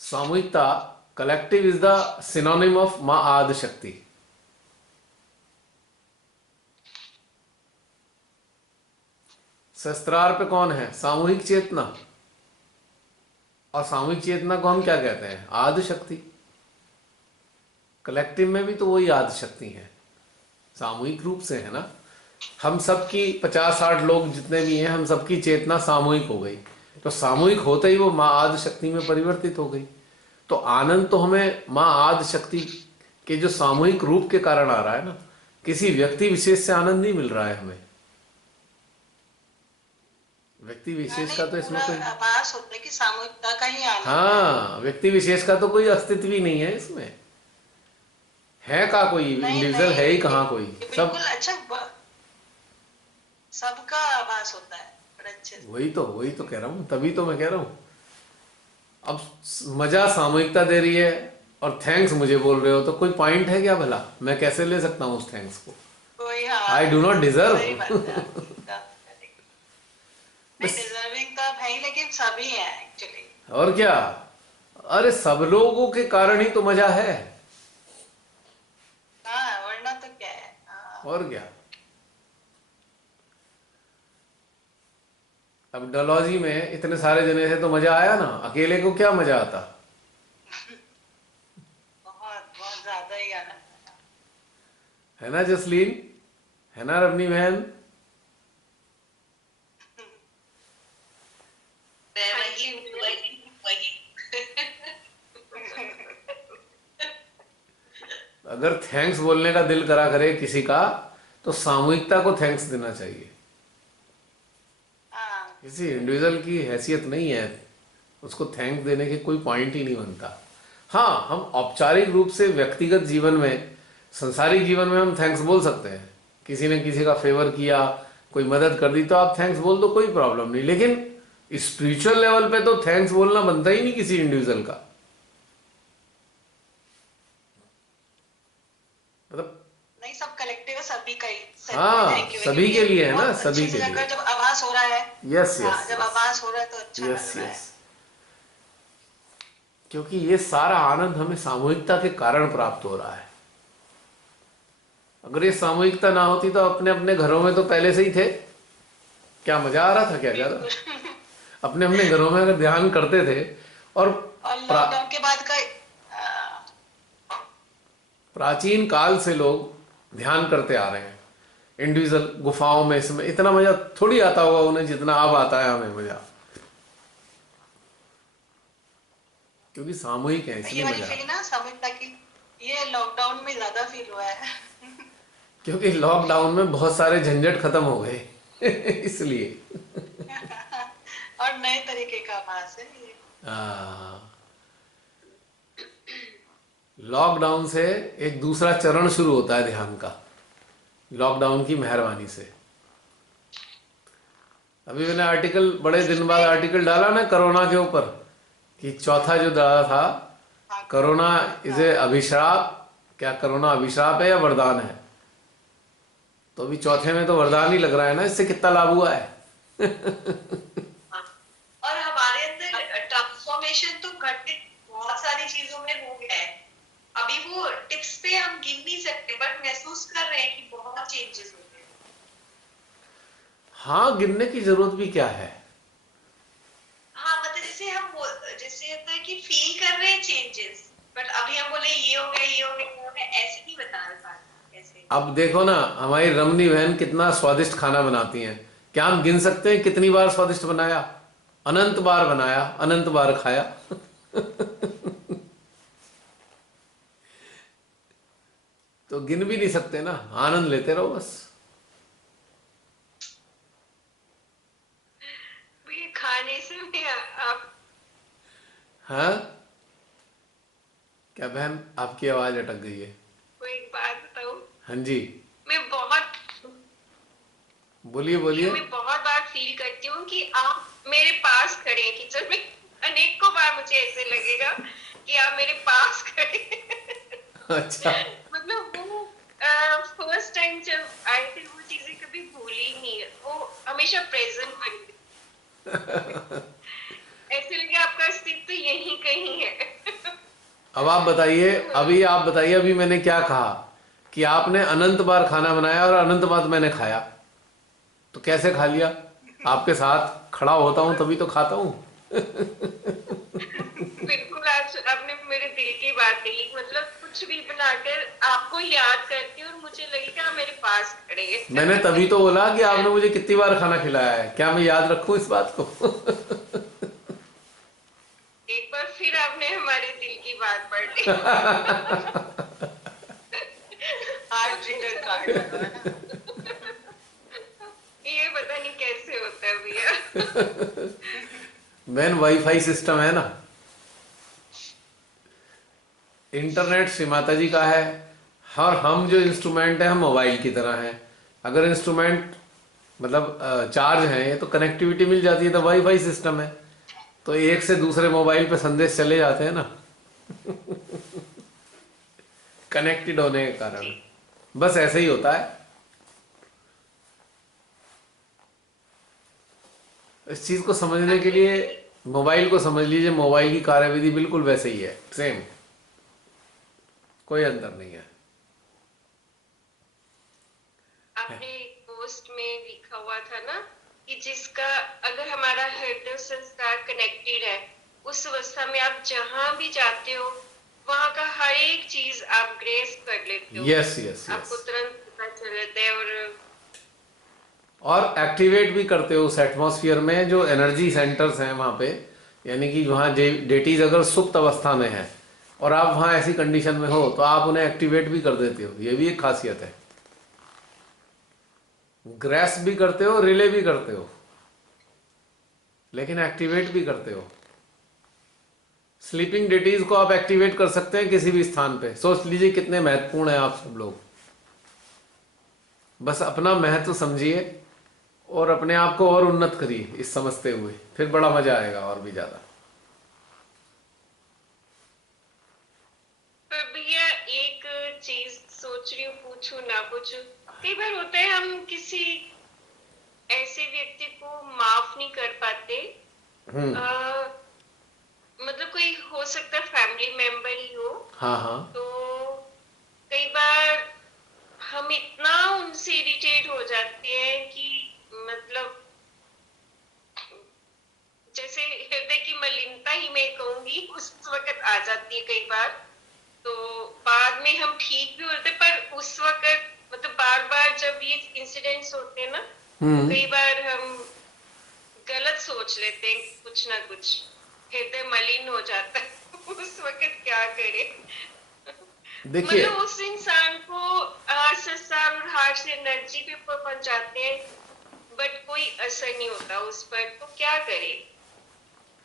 सामूहिकता, collective is the synonym of मां आदि शक्ति। शस्त्रार पे कौन है? सामूहिक चेतना। और सामूहिक चेतना को हम क्या कहते हैं? आदि शक्ति। कलेक्टिव में भी तो वही आदि शक्ति है, सामूहिक रूप से है ना। हम सबकी 50-60 लोग जितने भी हैं, हम सबकी चेतना सामूहिक हो गई, तो सामूहिक होते ही वो माँ आदि शक्ति में परिवर्तित हो गई। तो आनंद तो हमें माँ आदि शक्ति के जो सामूहिक रूप के कारण आ रहा है ना, किसी व्यक्ति विशेष से आनंद नहीं मिल रहा है हमें। व्यक्ति हाँ, विशेष नहीं का तो इसमें पूरा कोई, आभास होता है कि सामूहिकता का ही आनंद है। हाँ, व्यक्ति विशेष का तो कोई अस्तित्व ही नहीं है इसमें। है का कोई नहीं इंडिविजुअल? नहीं, है ही कहाँ कोई? ये सब बिल्कुल अच्छा सबका आभास होता है बड़े अच्छे से। वही तो कह रहा हूँ, तभी तो मैं कह रहा हूँ। अब मजा सामूहिकता दे रही है और थैंक्स मुझे बोल रहे हो, तो कोई पॉइंट है क्या भला? मैं कैसे ले सकता हूँ उस थैंक्स को? कोई, हाँ, आई डू नॉट डिजर्व। सही बात है आपकी एकदम। नहीं, डिजर्विंग तो आप है ही, लेकिन सभी हैं एक्चुअली। और क्या, अरे सब लोगों के कारण ही तो मजा है। हाँ, वरना तो क्या है। हाँ, और क्या। अब डलहौजी में इतने सारे जने थे तो मजा आया ना, अकेले को क्या मजा आता? बहुत बहुत ज्यादा ही आनंद है। है ना जसलीन? है ना रवनी बहन? मैं वही वही वही अगर थैंक्स बोलने का दिल करा करे किसी का, तो सामूहिकता को थैंक्स देना चाहिए। हाँ, किसी इंडिविजुअल की हैसियत नहीं है, उसको थैंक्स देने के कोई पॉइंट ही नहीं बनता। हाँ, हम औपचारिक रूप से व्यक्तिगत जीवन में, संसारिक जीवन में हम थैंक्स बोल सकते हैं। किसी ने किसी का फेवर किया, कोई मदद कर दी, तो आप थैंक्स बोल दो, कोई प्रॉब्लम नहीं। लेकिन स्पिरिचुअल लेवल पे तो थैंक्स बोलना बनता ही नहीं किसी इंडिविजुअल का। मतलब नहीं, सब कलेक्टिव है, सभी का ही। हाँ, थैंक यू। सभी के लिए है ना, सभी के अगर लिए। जब आभास हो रहा है, यस हाँ, यस जब आभास हो रहा है तो अच्छा यस लग रहा है। यस। क्योंकि ये सारा आनंद हमें सामूहिकता के कारण प्राप्त हो रहा है। अगर ये सामूहिकता ना होती तो अपने अपने घरों में तो पहले से ही थे, क्या मजा आ रहा था क्या ज्यादा? अपने अपने घरों में अगर ध्यान करते थे, और और लॉकडाउन के बाद का प्राचीन काल से लोग ध्यान करते आ रहे हैं इंडिविजुअल गुफाओं में, इसमें इतना मजा थोड़ी आता होगा उन्हें जितना अब आता है हमें मजा, क्योंकि सामूहिक है ये इसलिए वाली मजा। फीलिंग ना सामूहिकता की, ये लॉकडाउन में ज्यादा फील हुआ है। क्योंकि लॉकडाउन में बहुत सारे झंझट खत्म हो गए इसलिए। और नए तरीके का आभास है ये। लॉकडाउन से एक दूसरा चरण शुरू होता है ध्यान का, लॉकडाउन की मेहरबानी से। अभी मैंने आर्टिकल, बड़े दिन बाद आर्टिकल डाला ना कोरोना के ऊपर, कि चौथा जो डाला था कोरोना इज ए अभिशाप? क्या कोरोना अभिशाप है या वरदान है? तो अभी चौथे में तो वरदान ही लग रहा है ना, इससे कितना लाभ हुआ है। और हमारे अंदर ट्रांसफॉर्मेशन तो घटित बहुत सारी चीजों में हो गया है। अभी वो टिप्स पे हम गिन नहीं सकते, बट महसूस कर रहे हैं कि बहुत चेंजेस हो गए। हाँ, गिनने की जरूरत भी क्या है। हाँ मतलब जैसे होता है कि फील कर रहे हैं चेंजेस, बट अभी हम बोले ये हो गया, ये हो गया, ये हो गया, ऐसे नहीं बता पाते कैसे। अब देखो ना, हमारी रमनी बहन कितना स्वादिष्ट खाना बनाती हैं। क्या हम गिन सकते हैं कितनी बार स्वादिष्ट बनाया? अनंत बार बनाया, अनंत बार खाया। तो गिन भी नहीं सकते ना, आनंद लेते रहो बस। ये खाने से भी आप हाँ, क्या बहन, आपकी आवाज अटक गई है। को एक बात बताऊं, हाँ जी, मैं बहुत बोलिए बोलिए। मैं बहुत बार फील करती हूँ कि आप मेरे पास खड़े हैं किचन में। अनेकों बार मुझे ऐसे लगेगा कि आप मेरे पास खड़े हैं। अच्छा, मतलब वो फर्स्ट टाइम जब आए थे वो चीजें कभी भूली नहीं है, वो हमेशा प्रेजेंट बनी थी। ऐसे लगे आपका अस्तित्व यहीं कहीं है। अब आप बताइए, अभी आप बताइए, अभी मैंने क्या कहा कि आपने अनंत बार खाना बनाया और अनंत बार मैंने खाया, तो कैसे खा लिया? आपके साथ खड़ा होता हूं तभी तो खाता हूं। बिल्कुल, आज आपने मेरे दिल की बात कही। मतलब कुछ भी बनाकर आपको याद करती हूँ और मुझे लगेगा आप मेरे पास खड़े हैं। मैंने तभी तो बोला कि आपने मुझे कितनी बार खाना खिलाया है, क्या मैं याद रखूं इस बात को? एक बार फिर आपने हमारे दिल की बात पढ़ ली। हार्ट ट्रिगर कार्ड लगा ना। ये पता नहीं कैसे होता है भैया। मैन वाईफाई सिस्टम है ना, इंटरनेट श्री माता जी का है, और हम जो इंस्ट्रूमेंट है हम मोबाइल की तरह हैं। अगर इंस्ट्रूमेंट मतलब चार्ज है, ये तो कनेक्टिविटी मिल जाती है, तो वाईफाई सिस्टम है, तो एक से दूसरे मोबाइल पे संदेश चले जाते हैं ना। कनेक्टेड होने के कारण बस ऐसे ही होता है। इस चीज को समझने के लिए मोबाइल को समझ लीजिए, मोबाइल की कार्यविधि बिल्कुल वैसे ही है, सेम, कोई अंतर नहीं है। आपने पोस्ट में लिखा हुआ था ना कि जिसका अगर हमारा हृदय संस्कार कनेक्टेड है, उस अवस्था में आप जहां भी जाते हो वहां का हर एक चीज आप ग्रेस कर लेते हो। यस यस आपको यस, तुरंत पता चल जाता है। और एक्टिवेट भी करते हो उस एटमॉस्फेयर में जो एनर्जी सेंटर्स हैं वहां पे, यानी कि वहां डेटीज अगर सुप्त अवस्था में है और आप वहां ऐसी कंडीशन में हो तो आप उन्हें एक्टिवेट भी कर देते हो। ये भी एक खासियत है, ग्रेस भी करते हो, रिले भी करते हो, लेकिन एक्टिवेट भी करते हो। स्लीपिंग डेटीज को आप एक्टिवेट कर सकते हैं किसी भी स्थान पे। सोच लीजिए कितने महत्वपूर्ण हैं आप सब लोग। बस अपना महत्व समझिए और अपने आप को और उन्नत करिए इस समझते हुए, फिर बड़ा मजा आएगा और भी ज्यादा। पर भैया एक चीज सोच रही हूँ, पूछूं ना पूछूं, कई बार होता है हम किसी ऐसे व्यक्ति को माफ नहीं कर पाते। मतलब कोई हो सकता है फैमिली मेंबर ही हो, हाँ हाँ, तो कई बार हम इतना उनसे इरिटेट हो जाते हैं कि मतलब जैसे हृदय की मलिनता ही मैं कहूंगी उस वक्त आ जाती है कई बार। तो बाद में हम ठीक भी होते, पर उस वक्त मतलब बार बार जब ये इंसिडेंट्स होते हैं ना, तो कई बार हम गलत सोच लेते हैं कुछ ना कुछ, हृदय मलिन हो जाता है। उस वक्त क्या करें? देखिए मतलब उस इंसान को संसार और हार्ट से एनर्जी भी पहुंच जाते हैं, बट कोई असर नहीं होता उस पर, तो क्या करें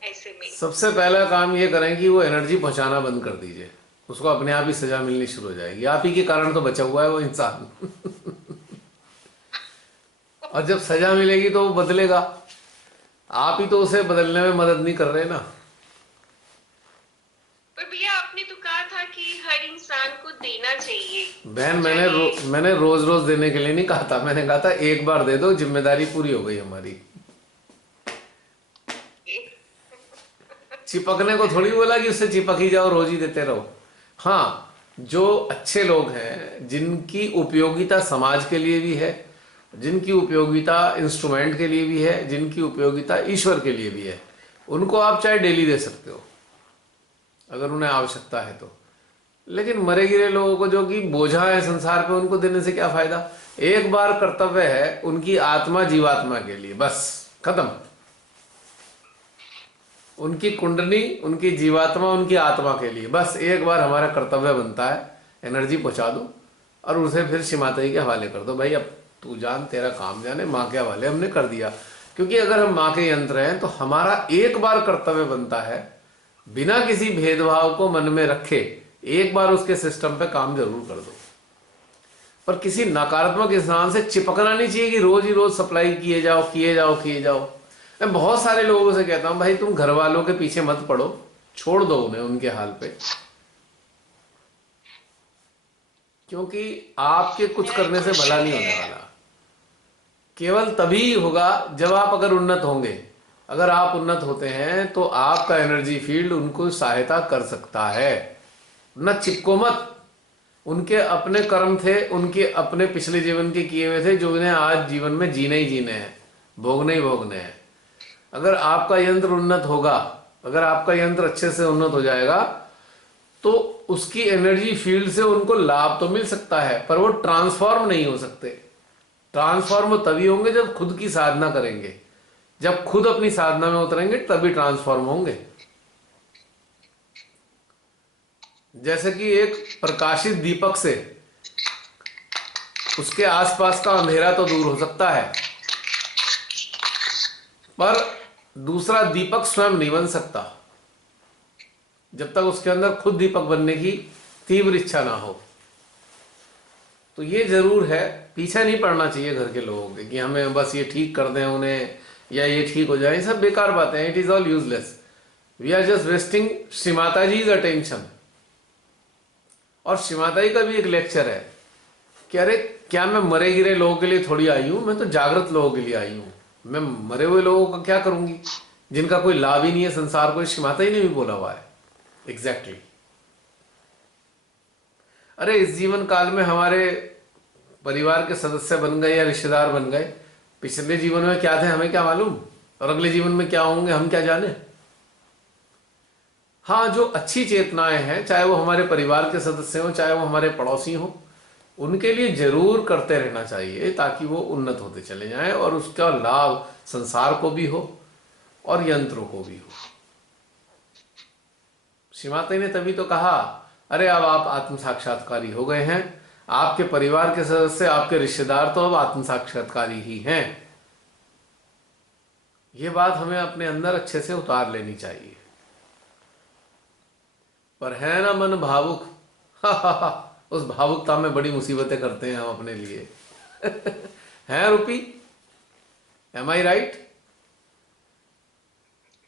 ऐसे में? सबसे पहला काम ये करें कि वो एनर्जी पहुंचाना बंद कर दीजिए, उसको अपने आप ही सजा मिलनी शुरू हो जाएगी। आप ही के कारण तो बचा हुआ है वो इंसान। और जब सजा मिलेगी तो वो बदलेगा, आप ही तो उसे बदलने में मदद नहीं कर रहे ना। पर भैया आपने तो देना चाहिए। बहन चाहे मैंने रोज रोज देने के लिए नहीं कहा था, मैंने कहा था एक बार दे दो, जिम्मेदारी पूरी हो गई हमारी। चिपकने को थोड़ी बोला कि उससे चिपक ही जाओ, रोज ही देते रहो। हाँ, जो अच्छे लोग हैं, जिनकी उपयोगिता समाज के लिए भी है, जिनकी उपयोगिता इंस्ट्रूमेंट के लिए भी है, जिनकी उपयोगिता ईश्वर के लिए भी है, उनको आप चाहे डेली दे सकते हो अगर उन्हें आवश्यकता है तो। लेकिन मरे गिरे लोगों को, जो कि बोझा है संसार पे, उनको देने से क्या फायदा। एक बार कर्तव्य है उनकी आत्मा जीवात्मा के लिए, बस खत्म। उनकी कुंडली, उनकी जीवात्मा, उनकी आत्मा के लिए बस एक बार हमारा कर्तव्य बनता है, एनर्जी पहुंचा दो और उसे फिर श्री माता जी के हवाले कर दो। भाई अब तू जान, तेरा काम जाने, माँ के हवाले हमने कर दिया। क्योंकि अगर हम माँ के यंत्र हैं तो हमारा एक बार कर्तव्य बनता है, बिना किसी भेदभाव को मन में रखे एक बार उसके सिस्टम पे काम जरूर कर दो। पर किसी नकारात्मक इंसान से चिपकना नहीं चाहिए कि रोज ही रोज सप्लाई किए जाओ किए जाओ किए जाओ। मैं बहुत सारे लोगों से कहता हूं, भाई तुम घर वालों के पीछे मत पड़ो, छोड़ दो उन्हें उनके हाल पे, क्योंकि आपके कुछ मेरा एक करने से भला क्वेश्चन नहीं होने है। वाला। केवल तभी होगा जब आप अगर उन्नत होंगे। अगर आप उन्नत होते हैं तो आपका एनर्जी फील्ड उनको सहायता कर सकता है। न चिपको मत, उनके अपने कर्म थे, उनके अपने पिछले जीवन के किए हुए थे, जो उन्हें आज जीवन में जीने ही जीने हैं, भोगने ही भोगने हैं। अगर आपका यंत्र उन्नत होगा, अगर आपका यंत्र अच्छे से उन्नत हो जाएगा, तो उसकी एनर्जी फील्ड से उनको लाभ तो मिल सकता है, पर वो ट्रांसफॉर्म नहीं हो सकते। ट्रांसफॉर्म तभी होंगे जब खुद की साधना करेंगे, जब खुद अपनी साधना में उतरेंगे तभी ट्रांसफॉर्म होंगे। जैसे कि एक प्रकाशित दीपक से उसके आसपास का अंधेरा तो दूर हो सकता है, पर दूसरा दीपक स्वयं नहीं बन सकता जब तक उसके अंदर खुद दीपक बनने की तीव्र इच्छा ना हो। तो ये जरूर है, पीछे नहीं पड़ना चाहिए घर के लोगों के कि हमें बस ये ठीक कर दें उन्हें या ये ठीक हो जाए। ये सब बेकार बातें हैं, it is all useless. We are just wasting Shri Mata ji का अटेंशन। और श्री माता जी का भी एक लेक्चर है कि अरे क्या मैं मरे गिरे लोगों के लिए थोड़ी आई हूं, मैं तो जागृत लोगों के लिए आई हूं। मैं मरे हुए लोगों का क्या करूंगी जिनका कोई लाभ ही नहीं है संसार को। श्री माता जी ने भी बोला हुआ है एग्जैक्टली। अरे इस जीवन काल में हमारे परिवार के सदस्य बन गए या रिश्तेदार बन गए, पिछले जीवन में क्या थे हमें क्या मालूम, और अगले जीवन में क्या होंगे हम क्या जाने। हाँ, जो अच्छी चेतनाएं हैं, चाहे वो हमारे परिवार के सदस्य हो, चाहे वो हमारे पड़ोसी हो, उनके लिए जरूर करते रहना चाहिए ताकि वो उन्नत होते चले जाएं और उसका लाभ संसार को भी हो और यंत्रों को भी हो। श्री माता ने तभी तो कहा, अरे अब आप आत्म साक्षात्कारी हो गए हैं, आपके परिवार के सदस्य, आपके रिश्तेदार तो अब आत्म साक्षात्कारी ही हैं। ये बात हमें अपने अंदर अच्छे से उतार लेनी चाहिए। पर है ना मन भावुक, उस भावुकता में बड़ी मुसीबतें करते हैं हम अपने लिए। हैं रूपी, एम आई राइट?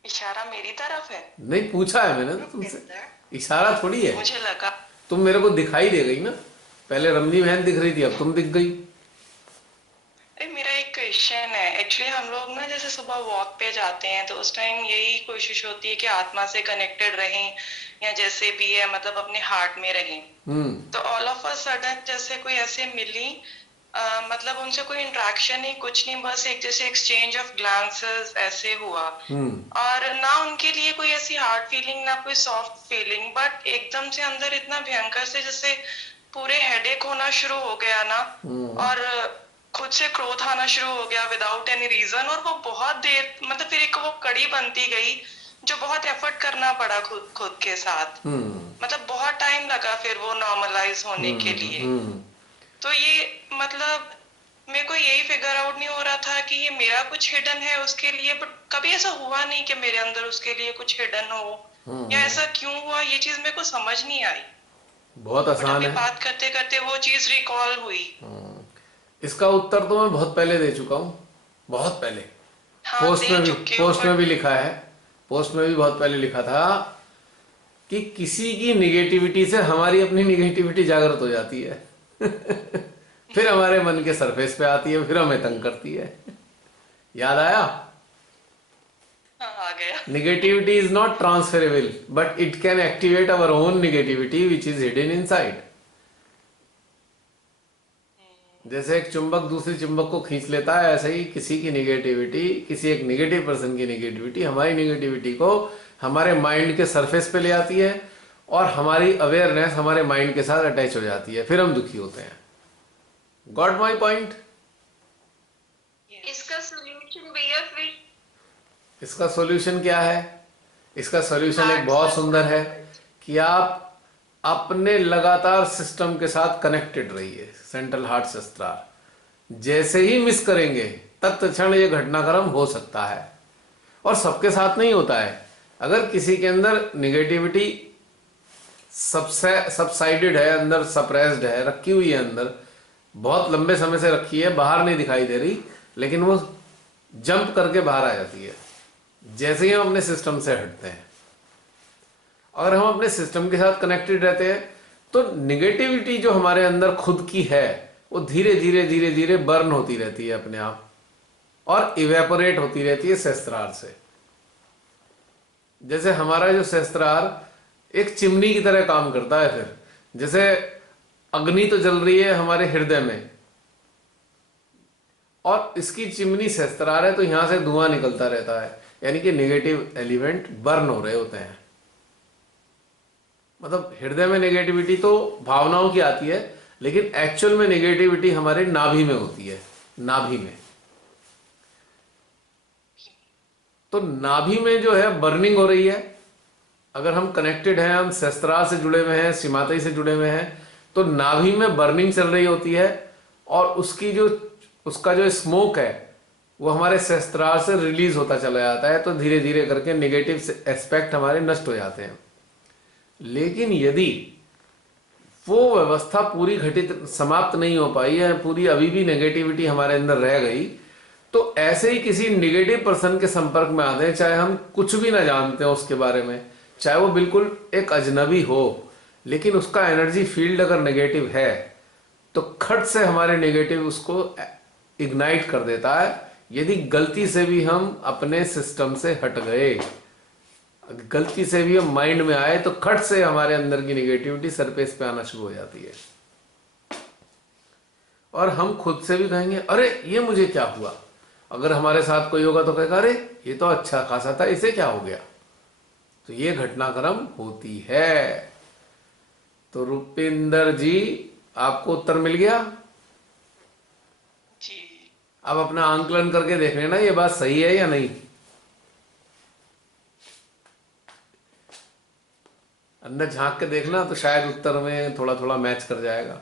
इशारा मेरी तरफ है? नहीं, पूछा है मैंने तो तुमसे, इशारा थोड़ी है। मुझे लगा तुम मेरे को दिखाई दे गई ना, पहले रमनी बहन दिख रही थी, अब तुम दिख गई। मेरा एक क्वेश्चन है। एक्चुअली हम लोग ना जैसे सुबह वॉक पे जाते हैं तो उस टाइम यही कोशिश होती है कि आत्मा से कनेक्टेड रहें या जैसे भी है मतलब अपने हार्ट में रहें। तो ऑल ऑफ अ सडन जैसे कोई ऐसे मिली, मतलब उनसे कोई इंटरेक्शन नहीं, कुछ नहीं, बस एक जैसे एक्सचेंज ऑफ ग्लांसेस ऐसे हुआ। और ना उनके लिए कोई ऐसी हार्ड फीलिंग ना कोई सॉफ्ट फीलिंग, बट एकदम से अंदर इतना भयंकर से जैसे पूरे हेडेक होना शुरू हो गया ना, और खुद से क्रोध आना शुरू हो गया विदाउट एनी रीजन। और वो बहुत देर मतलब फिर एक वो कड़ी बनती गई जो बहुत एफर्ट करना पड़ा खुद के साथ। मतलब बहुत टाइम लगा फिर वो नॉर्मलाइज होने के लिए। तो ये मतलब मेरे को यही फिगर आउट नहीं हो रहा था कि ये मेरा कुछ हिडन है उसके लिए, बट कभी ऐसा हुआ नहीं कि मेरे अंदर उसके लिए कुछ हिडन हो, या ऐसा क्यों हुआ ये चीज मेरे को समझ नहीं आई। बहुत आसान है, बात करते करते वो चीज रिकॉल हुई। इसका उत्तर तो मैं बहुत पहले दे चुका हूँ, बहुत पहले। हाँ, पोस्ट में भी लिखा है, पोस्ट में भी बहुत पहले लिखा था कि किसी की निगेटिविटी से हमारी अपनी निगेटिविटी जागृत हो जाती है। फिर हमारे मन के सरफेस पे आती है, फिर हमें तंग करती है। याद आया? हाँ, आ गया। Negativity is not transferable, but it can activate our own negativity which is hidden inside. जैसे एक चुंबक दूसरी चुंबक को खींच लेता है, ऐसे ही किसी की निगेटिविटी, किसी एक नेगेटिव पर्सन की निगेटिविटी हमारी निगेटिविटी को हमारे माइंड के सरफेस पे ले आती है और हमारी अवेयरनेस हमारे माइंड के साथ अटैच हो जाती है, फिर हम दुखी होते हैं। Got my point? इसका सोल्यूशन भैया फिर इसका सॉल्यूशन क्या है? इसका सॉल्यूशन एक हार्ट बहुत सुंदर है कि आप अपने लगातार सिस्टम के साथ कनेक्टेड रहिए, सेंट्रल हार्ट सहस्त्रार। जैसे ही मिस करेंगे तत्क्षण ये घटनाक्रम हो सकता है, और सबके साथ नहीं होता है। अगर किसी के अंदर निगेटिविटी सबसाइडेड है, अंदर सप्रेस्ड है, रखी हुई है, अंदर बहुत लंबे समय से रखी है, बाहर नहीं दिखाई दे रही, लेकिन वो जंप करके बाहर आ जाती है जैसे ही हम अपने सिस्टम से हटते हैं। अगर हम अपने सिस्टम के साथ कनेक्टेड रहते हैं तो निगेटिविटी जो हमारे अंदर खुद की है वो धीरे धीरे धीरे धीरे बर्न होती रहती है अपने आप, और इवेपोरेट होती रहती है सहस्त्रार से। जैसे हमारा जो सहस्त्रार एक चिमनी की तरह काम करता है। फिर जैसे अग्नि तो जल रही है हमारे हृदय में, और इसकी चिमनी सहस्त्रार है, तो यहां से धुआं निकलता रहता है, यानी कि नेगेटिव एलिमेंट बर्न हो रहे होते हैं। मतलब हृदय में नेगेटिविटी तो भावनाओं की आती है, लेकिन एक्चुअल में नेगेटिविटी हमारे नाभि में होती है, नाभि में। तो नाभि में जो है बर्निंग हो रही है। अगर हम कनेक्टेड हैं, हम सहस्त्रार से जुड़े हुए हैं, सीमातई से जुड़े हुए हैं, तो नाभि में बर्निंग चल रही होती है, और उसका जो स्मोक है वो हमारे सहस्त्रार से रिलीज होता चला जाता है। तो धीरे धीरे करके नेगेटिव एस्पेक्ट हमारे नष्ट हो जाते हैं। लेकिन यदि वो व्यवस्था पूरी घटित समाप्त नहीं हो पाई है, पूरी अभी भी नेगेटिविटी हमारे अंदर रह गई, तो ऐसे ही किसी नेगेटिव पर्सन के संपर्क में आते हैं, चाहे हम कुछ भी ना जानते हो उसके बारे में, चाहे वो बिल्कुल एक अजनबी हो, लेकिन उसका एनर्जी फील्ड अगर नेगेटिव है तो खट से हमारे नेगेटिव उसको इग्नाइट कर देता है। यदि गलती से भी हम अपने सिस्टम से हट गए, गलती से भी हम माइंड में आए, तो खट से हमारे अंदर की नेगेटिविटी सरफेस पे आना शुरू हो जाती है, और हम खुद से भी कहेंगे अरे ये मुझे क्या हुआ। अगर हमारे साथ कोई होगा तो कहेगा अरे ये तो अच्छा खासा था, इसे क्या हो गया। तो ये घटनाक्रम होती है। तो रुपिंदर जी, आपको उत्तर मिल गया। जी। अब अपना आंकलन करके देख लेना ये बात सही है या नहीं। अंदर झांक के देखना तो शायद उत्तर में थोड़ा थोड़ा मैच कर जाएगा।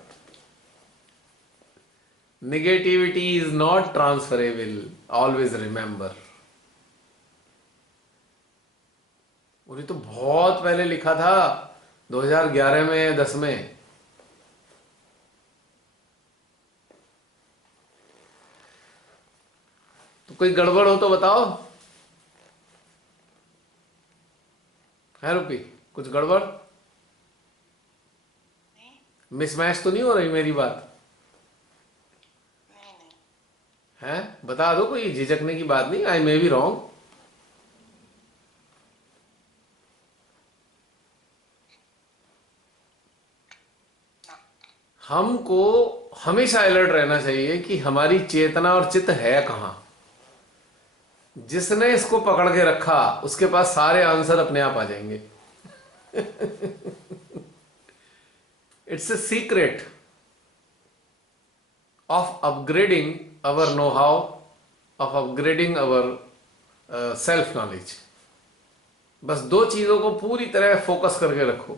Negativity is not transferable, always remember. उन्हें तो बहुत पहले लिखा था, 2011 में 10 में। तो कोई गड़बड़ हो तो बताओ। है रूपी, कुछ गड़बड़? मिसमैच तो नहीं हो रही मेरी बात? है, बता दो, कोई झिझकने की बात नहीं। आई मे बी रॉन्ग। हमको हमेशा अलर्ट रहना चाहिए कि हमारी चेतना और चित्त है कहां। जिसने इसको पकड़ के रखा उसके पास सारे आंसर अपने आप आ जाएंगे। It's a secret of upgrading our know how, of upgrading our self knowledge. बस दो चीजों को पूरी तरह फोकस करके रखो,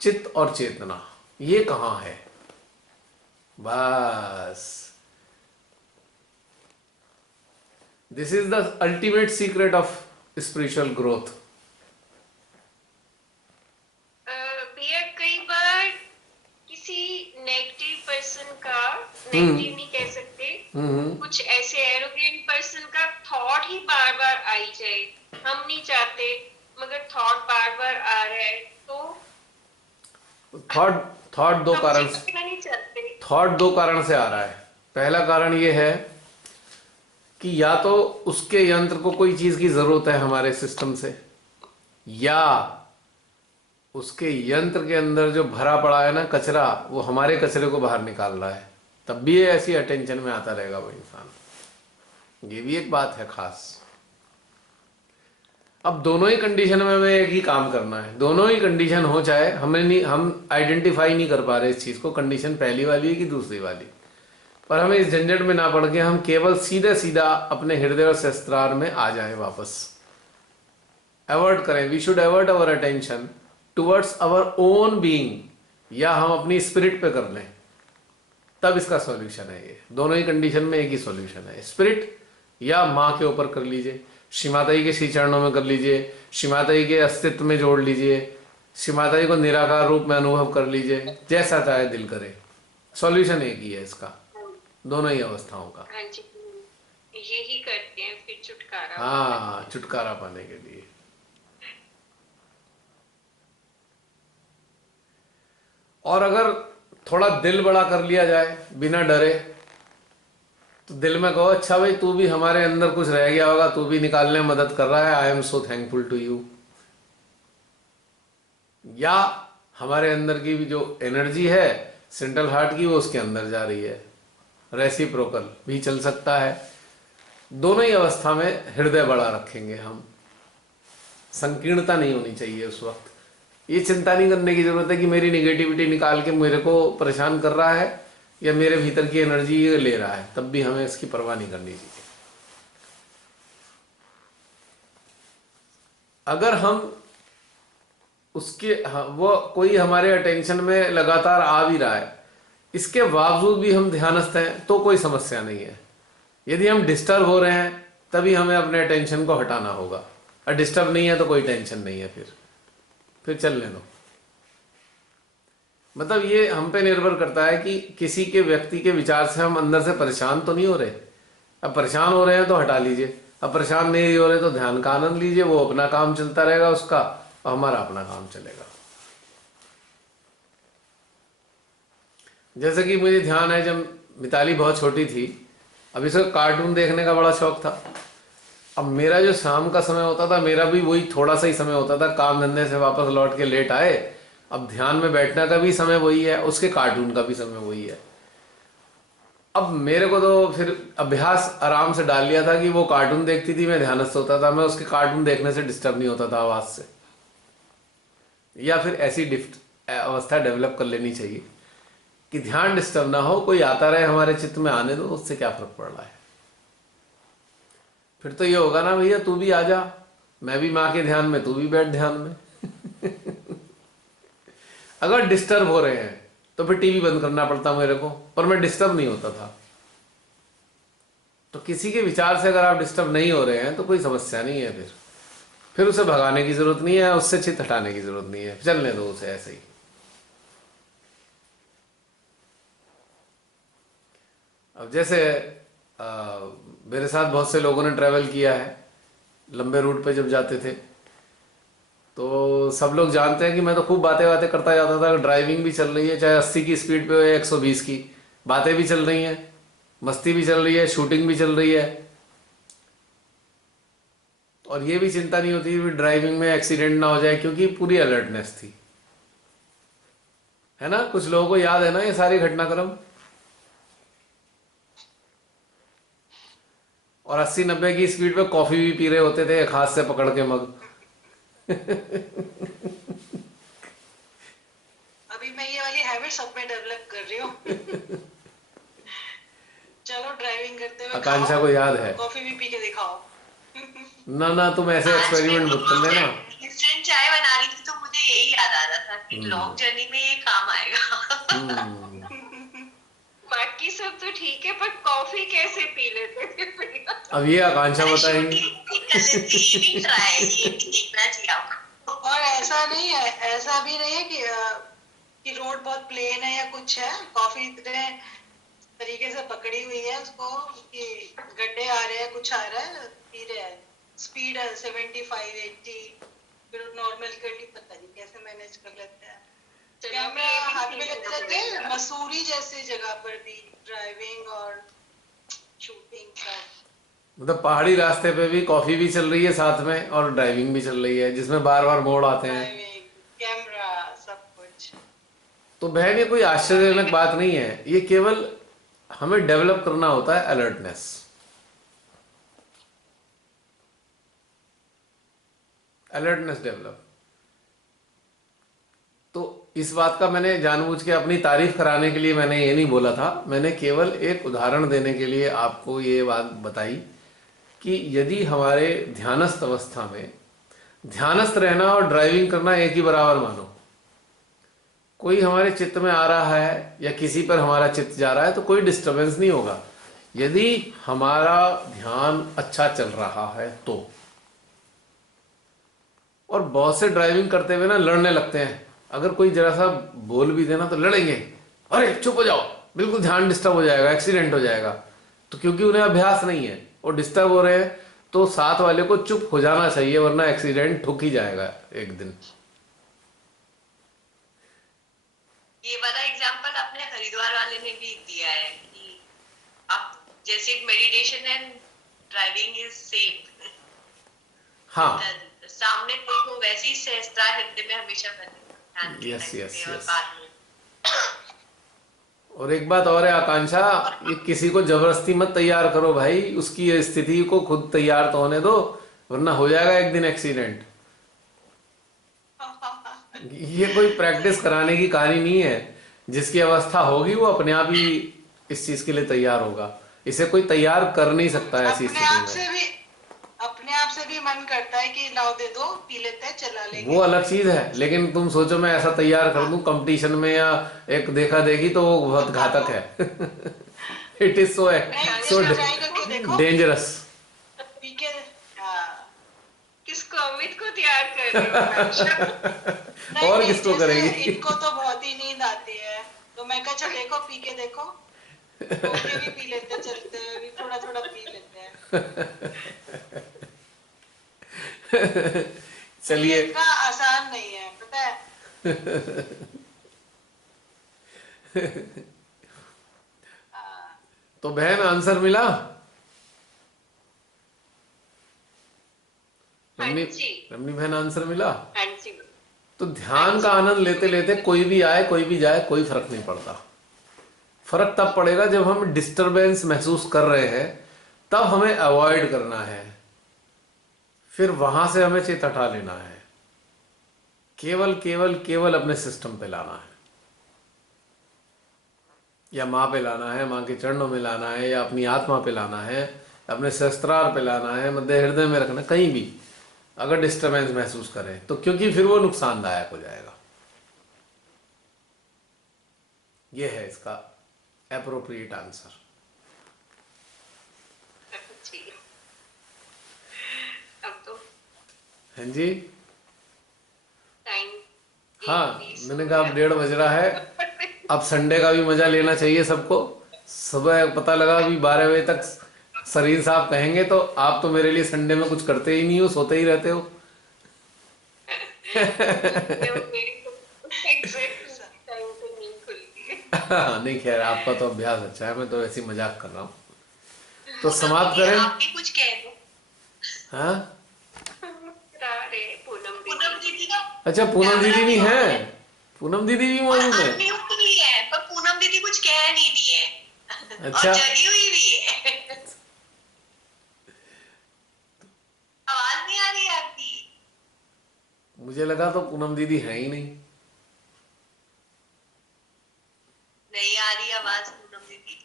चित्त और चेतना, ये कहां है, बस। This is the ultimate secret of spiritual growth. भैया कई बार किसी नेगेटिव पर्सन का, नेगेटिव नहीं कह सकते, कुछ ऐसे एरोगेंट पर्सन का थॉट ही बार बार आई जाए, हम नहीं चाहते, मगर थॉट बार बार आ रहा है तो थॉट थॉट दो कारण सब्जेक्ट में नहीं चलते। थॉट दो कारण से आ रहा है। पहला कारण ये है कि या तो उसके यंत्र को कोई चीज की जरूरत है हमारे सिस्टम से, या उसके यंत्र के अंदर जो भरा पड़ा है ना कचरा, वो हमारे कचरे को बाहर निकाल रहा है, तब भी ये ऐसी अटेंशन में आता रहेगा वो इंसान। ये भी एक बात है खास। अब दोनों ही कंडीशन में हमें एक ही काम करना है, दोनों ही कंडीशन हो, चाहे हमें नहीं, हम आइडेंटिफाई नहीं कर पा रहे इस चीज को, कंडीशन पहली वाली है कि दूसरी वाली, पर हमें इस झंझट में ना पड़ के हम केवल सीधे सीधा अपने हृदय और सहस्त्रार में आ जाएं वापस। अवॉइड करें, we should avoid our attention towards our own being, या हम अपनी स्पिरिट पे कर लें, तब इसका सॉल्यूशन है। ये दोनों ही कंडीशन में एक ही सॉल्यूशन है, स्पिरिट या माँ के ऊपर कर लीजिए, श्री माता जी के श्री चरणों में कर लीजिए, श्री माता जी के अस्तित्व में जोड़ लीजिए, श्री माता जी को निराकार रूप में अनुभव कर लीजिए, जैसा चाहे दिल करे, सॉल्यूशन एक ही है इसका, दोनों ही अवस्थाओं का। हाँ जी, यही करते हैं फिर छुटकारा। हाँ, छुटकारा पाने के लिए। और अगर थोड़ा दिल बड़ा कर लिया जाए बिना डरे, तो दिल में कहो अच्छा भाई तू भी हमारे अंदर कुछ रह गया होगा, तू भी निकालने में मदद कर रहा है, I am so thankful to you. या हमारे अंदर की भी जो एनर्जी है सेंट्रल हार्ट की, वो उसके अंदर जा रही है, रेसिप्रोकल भी चल सकता है। दोनों ही अवस्था में हृदय बड़ा रखेंगे हम, संकीर्णता नहीं होनी चाहिए उस वक्त। ये चिंता नहीं करने की जरूरत है कि मेरी निगेटिविटी निकाल के मेरे को परेशान कर रहा है या मेरे भीतर की एनर्जी ये ले रहा है, तब भी हमें इसकी परवाह नहीं करनी चाहिए। अगर हम उसके वो कोई हमारे अटेंशन में लगातार आ भी रहा है, इसके बावजूद भी हम ध्यानस्थ हैं, तो कोई समस्या नहीं है। यदि हम डिस्टर्ब हो रहे हैं तभी हमें अपने अटेंशन को हटाना होगा, और डिस्टर्ब नहीं है तो कोई टेंशन नहीं है, फिर चलने दो। मतलब ये हम पे निर्भर करता है कि किसी के व्यक्ति के विचार से हम अंदर से परेशान तो नहीं हो रहे। अब परेशान हो रहे हैं तो हटा लीजिए, अब परेशान नहीं हो रहे तो ध्यान का आनंद लीजिए, वो अपना काम चलता रहेगा उसका और हमारा अपना काम चलेगा। जैसे कि मुझे ध्यान है जब मिताली बहुत छोटी थी, अब इसको कार्टून देखने का बड़ा शौक था। अब मेरा जो शाम का समय होता था, मेरा भी वही थोड़ा सा ही समय होता था, काम धंधे से वापस लौट के लेट आए, अब ध्यान में बैठने का भी समय वही है, उसके कार्टून का भी समय वही है। अब मेरे को तो फिर अभ्यास आराम से डाल लिया था कि वो कार्टून देखती थी, मैं ध्यानस्थ होता था, मैं उसके कार्टून देखने से डिस्टर्ब नहीं होता था आवाज से। या फिर ऐसी अवस्था डेवलप कर लेनी चाहिए कि ध्यान डिस्टर्ब ना हो, कोई आता रहे हमारे चित्त में, आने दो, उससे क्या फर्क पड़ रहा है। फिर तो ये होगा ना भैया तू भी आ जा, मैं भी माँ के ध्यान में, तू भी बैठ ध्यान में। अगर डिस्टर्ब हो रहे हैं तो फिर टीवी बंद करना पड़ता मेरे को, और मैं डिस्टर्ब नहीं होता था। तो किसी के विचार से अगर आप डिस्टर्ब नहीं हो रहे हैं तो कोई समस्या नहीं है, फिर उसे भगाने की जरूरत नहीं है, उससे चित्त हटाने की जरूरत नहीं है, चलने दो उसे ऐसे ही। अब जैसे मेरे साथ बहुत से लोगों ने ट्रैवल किया है, लंबे रूट पे जब जाते थे तो सब लोग जानते हैं कि मैं तो खूब बातें बातें करता जाता था। ड्राइविंग भी चल रही है, चाहे 80 की स्पीड पे हो या 120 की, बातें भी चल रही हैं, मस्ती भी चल रही है, शूटिंग भी चल रही है, और ये भी चिंता नहीं होती कि ड्राइविंग में एक्सीडेंट ना हो जाए, क्योंकि पूरी अलर्टनेस थी, है ना। कुछ लोगों को याद है ना ये सारी घटनाक्रम। और 80-90 की स्पीड पे कॉफी भी पी रहे होते थे एक हाथ से पकड़ के मग। अभी मैं ये वाली हैबिट सब में डेवलप कर रही हूँ। चलो ड्राइविंग करते हुए आकांक्षा को याद है, कॉफी भी पी के दिखाओ। ना ना तुम ऐसे एक्सपेरिमेंट मत कर लेना। इंस्टेंट चाय बना रही थी तो मुझे यही याद आ रहा था कि लॉन्ग जर्नी में ये काम आएगा। बाकी सब तो ठीक है, पर कॉफी कैसे पी लेते थे? अब ये आकांक्षा बताएंगी। और ऐसा नहीं है, ऐसा भी नहीं है कि रोड बहुत प्लेन है या कुछ है, कॉफी इतने तरीके से पकड़ी हुई है उसको कि गड्ढे आ रहे हैं, कुछ आ रहा है, पी रहे हैं। स्पीड है 75-80, फिर नॉर्मल पता नहीं कैसे मैनेज कर लेते हैं। चलो कैमरा अभी ये भी हाथ में सीखना लेते जाते पड़ेगा। हैं मसूरी जैसी जगह पर भी ड्राइविंग और शूटिंग सब। मतलब पहाड़ी रास्ते पे भी कॉफी भी चल रही है साथ में और ड्राइविंग भी चल रही है जिसमें बार बार मोड़ आते हैं। ड्राइविंग, कैमरा, सब कुछ। तो बहन ये कोई आश्चर्यजनक बात नहीं है, ये केवल हमें डेवलप करना होता है अलर्टनेस। Alertness develop. तो इस बात का मैंने जानबूझ के अपनी तारीफ कराने के लिए मैंने ये नहीं बोला था, मैंने केवल एक उदाहरण देने के लिए आपको ये बात बताई कि यदि हमारे ध्यानस्थ अवस्था में ध्यानस्थ रहना और ड्राइविंग करना एक ही बराबर मानो, कोई हमारे चित्त में आ रहा है या किसी पर हमारा चित्त जा रहा है तो कोई डिस्टरबेंस नहीं होगा यदि हमारा ध्यान अच्छा चल रहा है तो। और बहुत से ड्राइविंग करते हुए ना लड़ने लगते हैं, अगर कोई जरा सा बोल भी देना तो लड़ेंगे, अरे चुप हो जाओ, बिल्कुल ध्यान डिस्टर्ब हो जाएगा, एक्सीडेंट हो जाएगा। तो क्योंकि उन्हें अभ्यास नहीं है और डिस्टर्ब हो रहे हैं, तो साथ वाले को चुप हो जाना चाहिए वरना एक्सीडेंट ठुक ही जाएगा एक दिन। ये वाला एग्जांपल अपने हरिद्वार वाले ने भी दिया है कि आप जैसे meditation and driving is same. हाँ, सामने देखो वैसी सहस्त्रार हृदय में हमेशा बने। यस यस और यस। बाद में और एक बात और है आकांक्षा, ये किसी को जबरदस्ती मत तैयार करो भाई, उसकी स्थिति को खुद तैयार तो होने दो, वरना हो जाएगा एक दिन एक्सीडेंट। ये कोई प्रैक्टिस कराने की कहानी नहीं है, जिसकी अवस्था होगी वो अपने आप ही इस चीज के लिए तैयार होगा, इसे कोई तैयार कर नहीं सकता है ऐसी स्थिति में। अपने आप से भी मन करता है कि लाओ दे दो, पी लेते हैं, चला लेंगे। वो अलग चीज है, लेकिन तुम सोचो मैं ऐसा तैयार कर दूं कंपटीशन में या एक देखा देखी, तो वो बहुत घातक है। It is so so try करके देखो, डेंजरस। पी के। हाँ। किसको, अमित को तैयार कर रहे हो हमेशा? नहीं, और नहीं, किसको जैसे करेगी? इनको तो बहुत ही नींद आती है, तो मैं कहा चल देखो, पी के देखो, सो के भी पी लेते हैं, चलते हुए भी थोड़ा थोड़ा पी लेते हैं। तो ये चलिए। इतना आसान नहीं है, पता है। हाँ। तो बहन आंसर मिला? हाँ रमनी जी। रमनी बहन आंसर मिला? हाँ जी। तो ध्यान का आनंद लेते लेते कोई भी आए कोई भी जाए कोई फर्क नहीं पड़ता। फर्क तब पड़ेगा जब हम डिस्टरबेंस महसूस कर रहे हैं, तब हमें अवॉइड करना है, फिर वहां से हमें चित हटा लेना है, केवल केवल केवल अपने सिस्टम पे लाना है, या माँ पे लाना है, माँ के चरणों में लाना है, या अपनी आत्मा पे लाना है, अपने सहस्त्रार पे लाना है, मध्य हृदय में रखना, कहीं भी अगर डिस्टरबेंस महसूस करें तो, क्योंकि फिर वो नुकसानदायक हो जाएगा। ये है इसका एप्रोप्रिएट आंसर। जी। अब तो हाँ जी। टाइम। हाँ, मैंने कहा अब 1:30 बज रहा है, अब संडे का भी मजा लेना चाहिए सबको। सुबह पता लगा अभी 12 बजे तक शरीर साहब कहेंगे, तो आप तो मेरे लिए संडे में कुछ करते ही नहीं हो, सोते ही रहते हो। नहीं खैर, आपका तो अभ्यास अच्छा है, मैं तो ऐसे ही मजाक कर रहा हूँ। तो समाप्त करें? आप भी कुछ कह दो। हाँ, पूनम दीदी का अच्छा पूनम दीदी भी है, पूनम दीदी भी और मौजूद है। अनम्यूट भी है, पर पूनम दीदी कुछ कह नहीं रही है। अच्छा। और जगी हुई भी है। आवाज नहीं आ रही है आपकी? मुझे लगा तो पूनम दीदी है ही नहीं। नहीं आ रही आवाज पूनम दीदी।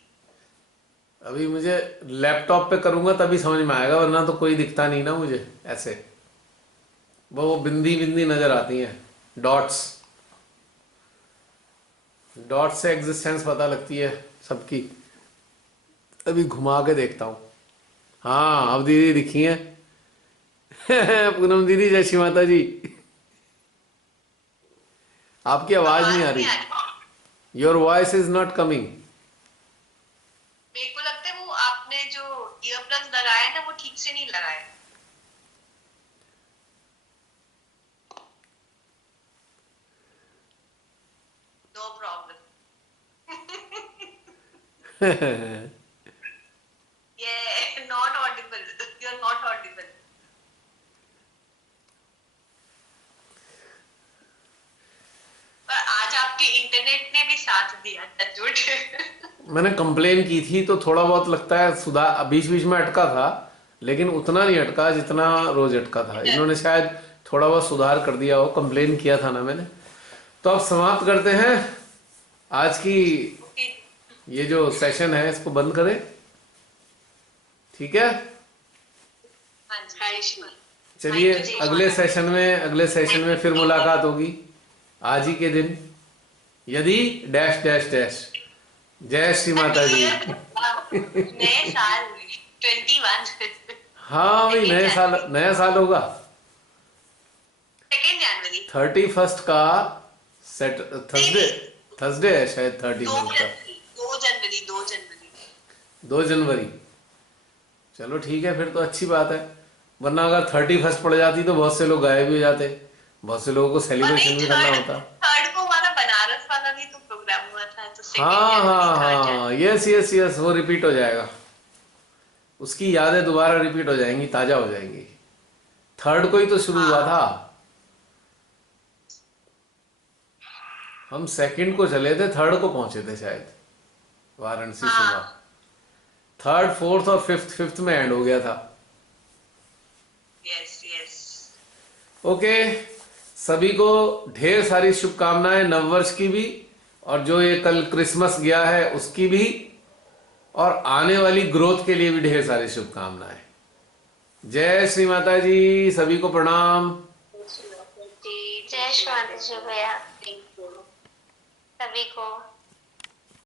अभी मुझे लैपटॉप पे करूंगा तभी समझ में आएगा, वरना तो कोई दिखता नहीं ना मुझे ऐसे, वो बिंदी बिंदी नजर आती हैं, डॉट्स, डॉट से एग्जिस्टेंस पता लगती है सबकी। अभी घुमा के देखता हूँ। हाँ, अब दीदी दिखी हैं। पूनम दीदी, जय श्री माता जी। आपकी आवाज नहीं आ रही, your voice is not coming. मेरे को लगता है वो आपने जो ईयरप्लग्स लगाया ना वो ठीक से नहीं लगाया। No problem. Yeah, not audible. You're not audible. पर आज आपके इंटरनेट ने भी साथ दिया. टचवुड. मैंने कंप्लेन की थी तो थोड़ा बहुत लगता है सुधार, बीच बीच में अटका था, लेकिन उतना नहीं अटका जितना रोज अटका था. इन्होंने शायद थोड़ा बहुत सुधार कर दिया हो, कंप्लेन किया था ना मैंने. तो अब समाप्त करते हैं आज की ये जो सेशन है, इसको बंद करें. ठीक है, हाँ जी. चलिए अगले सेशन में फिर मुलाकात होगी आज ही के दिन, यदि डैश डैश डैश. जय श्री माता जी. नए साल 21. हाँ भाई, नया साल होगा 2 जनवरी. 31 का थर्सडे है शायद. 31 का 2 जनवरी. 2 जनवरी. चलो ठीक है, फिर तो अच्छी बात है. वरना अगर 31 पड़ जाती तो बहुत से लोग गायब भी हो जाते. बहुत से लोगों को सेलिब्रेशन भी करना होता. थर्ड को हमारा बनारस वाला भी तो प्रोग्राम हुआ था, तो हाँ, यस, वो रिपीट हो जाएगा. उसकी यादें दोबारा रिपीट हो जाएंगी, ताजा हो जाएंगी. 3rd को ही तो शुरू हुआ था. हम 2nd को चले थे, 3rd को पहुंचे थे शायद वाराणसी सुबह. 3rd, 4th और 5th में एंड हो गया था. यस. ओके, सभी को ढेर सारी शुभकामनाएं नववर्ष की भी, और जो ये कल क्रिसमस गया है उसकी भी, और आने वाली ग्रोथ के लिए भी ढेर सारी शुभकामनाएं. जय श्री माता जी. सभी को प्रणाम. जय श्री माता जी भैया सभी को.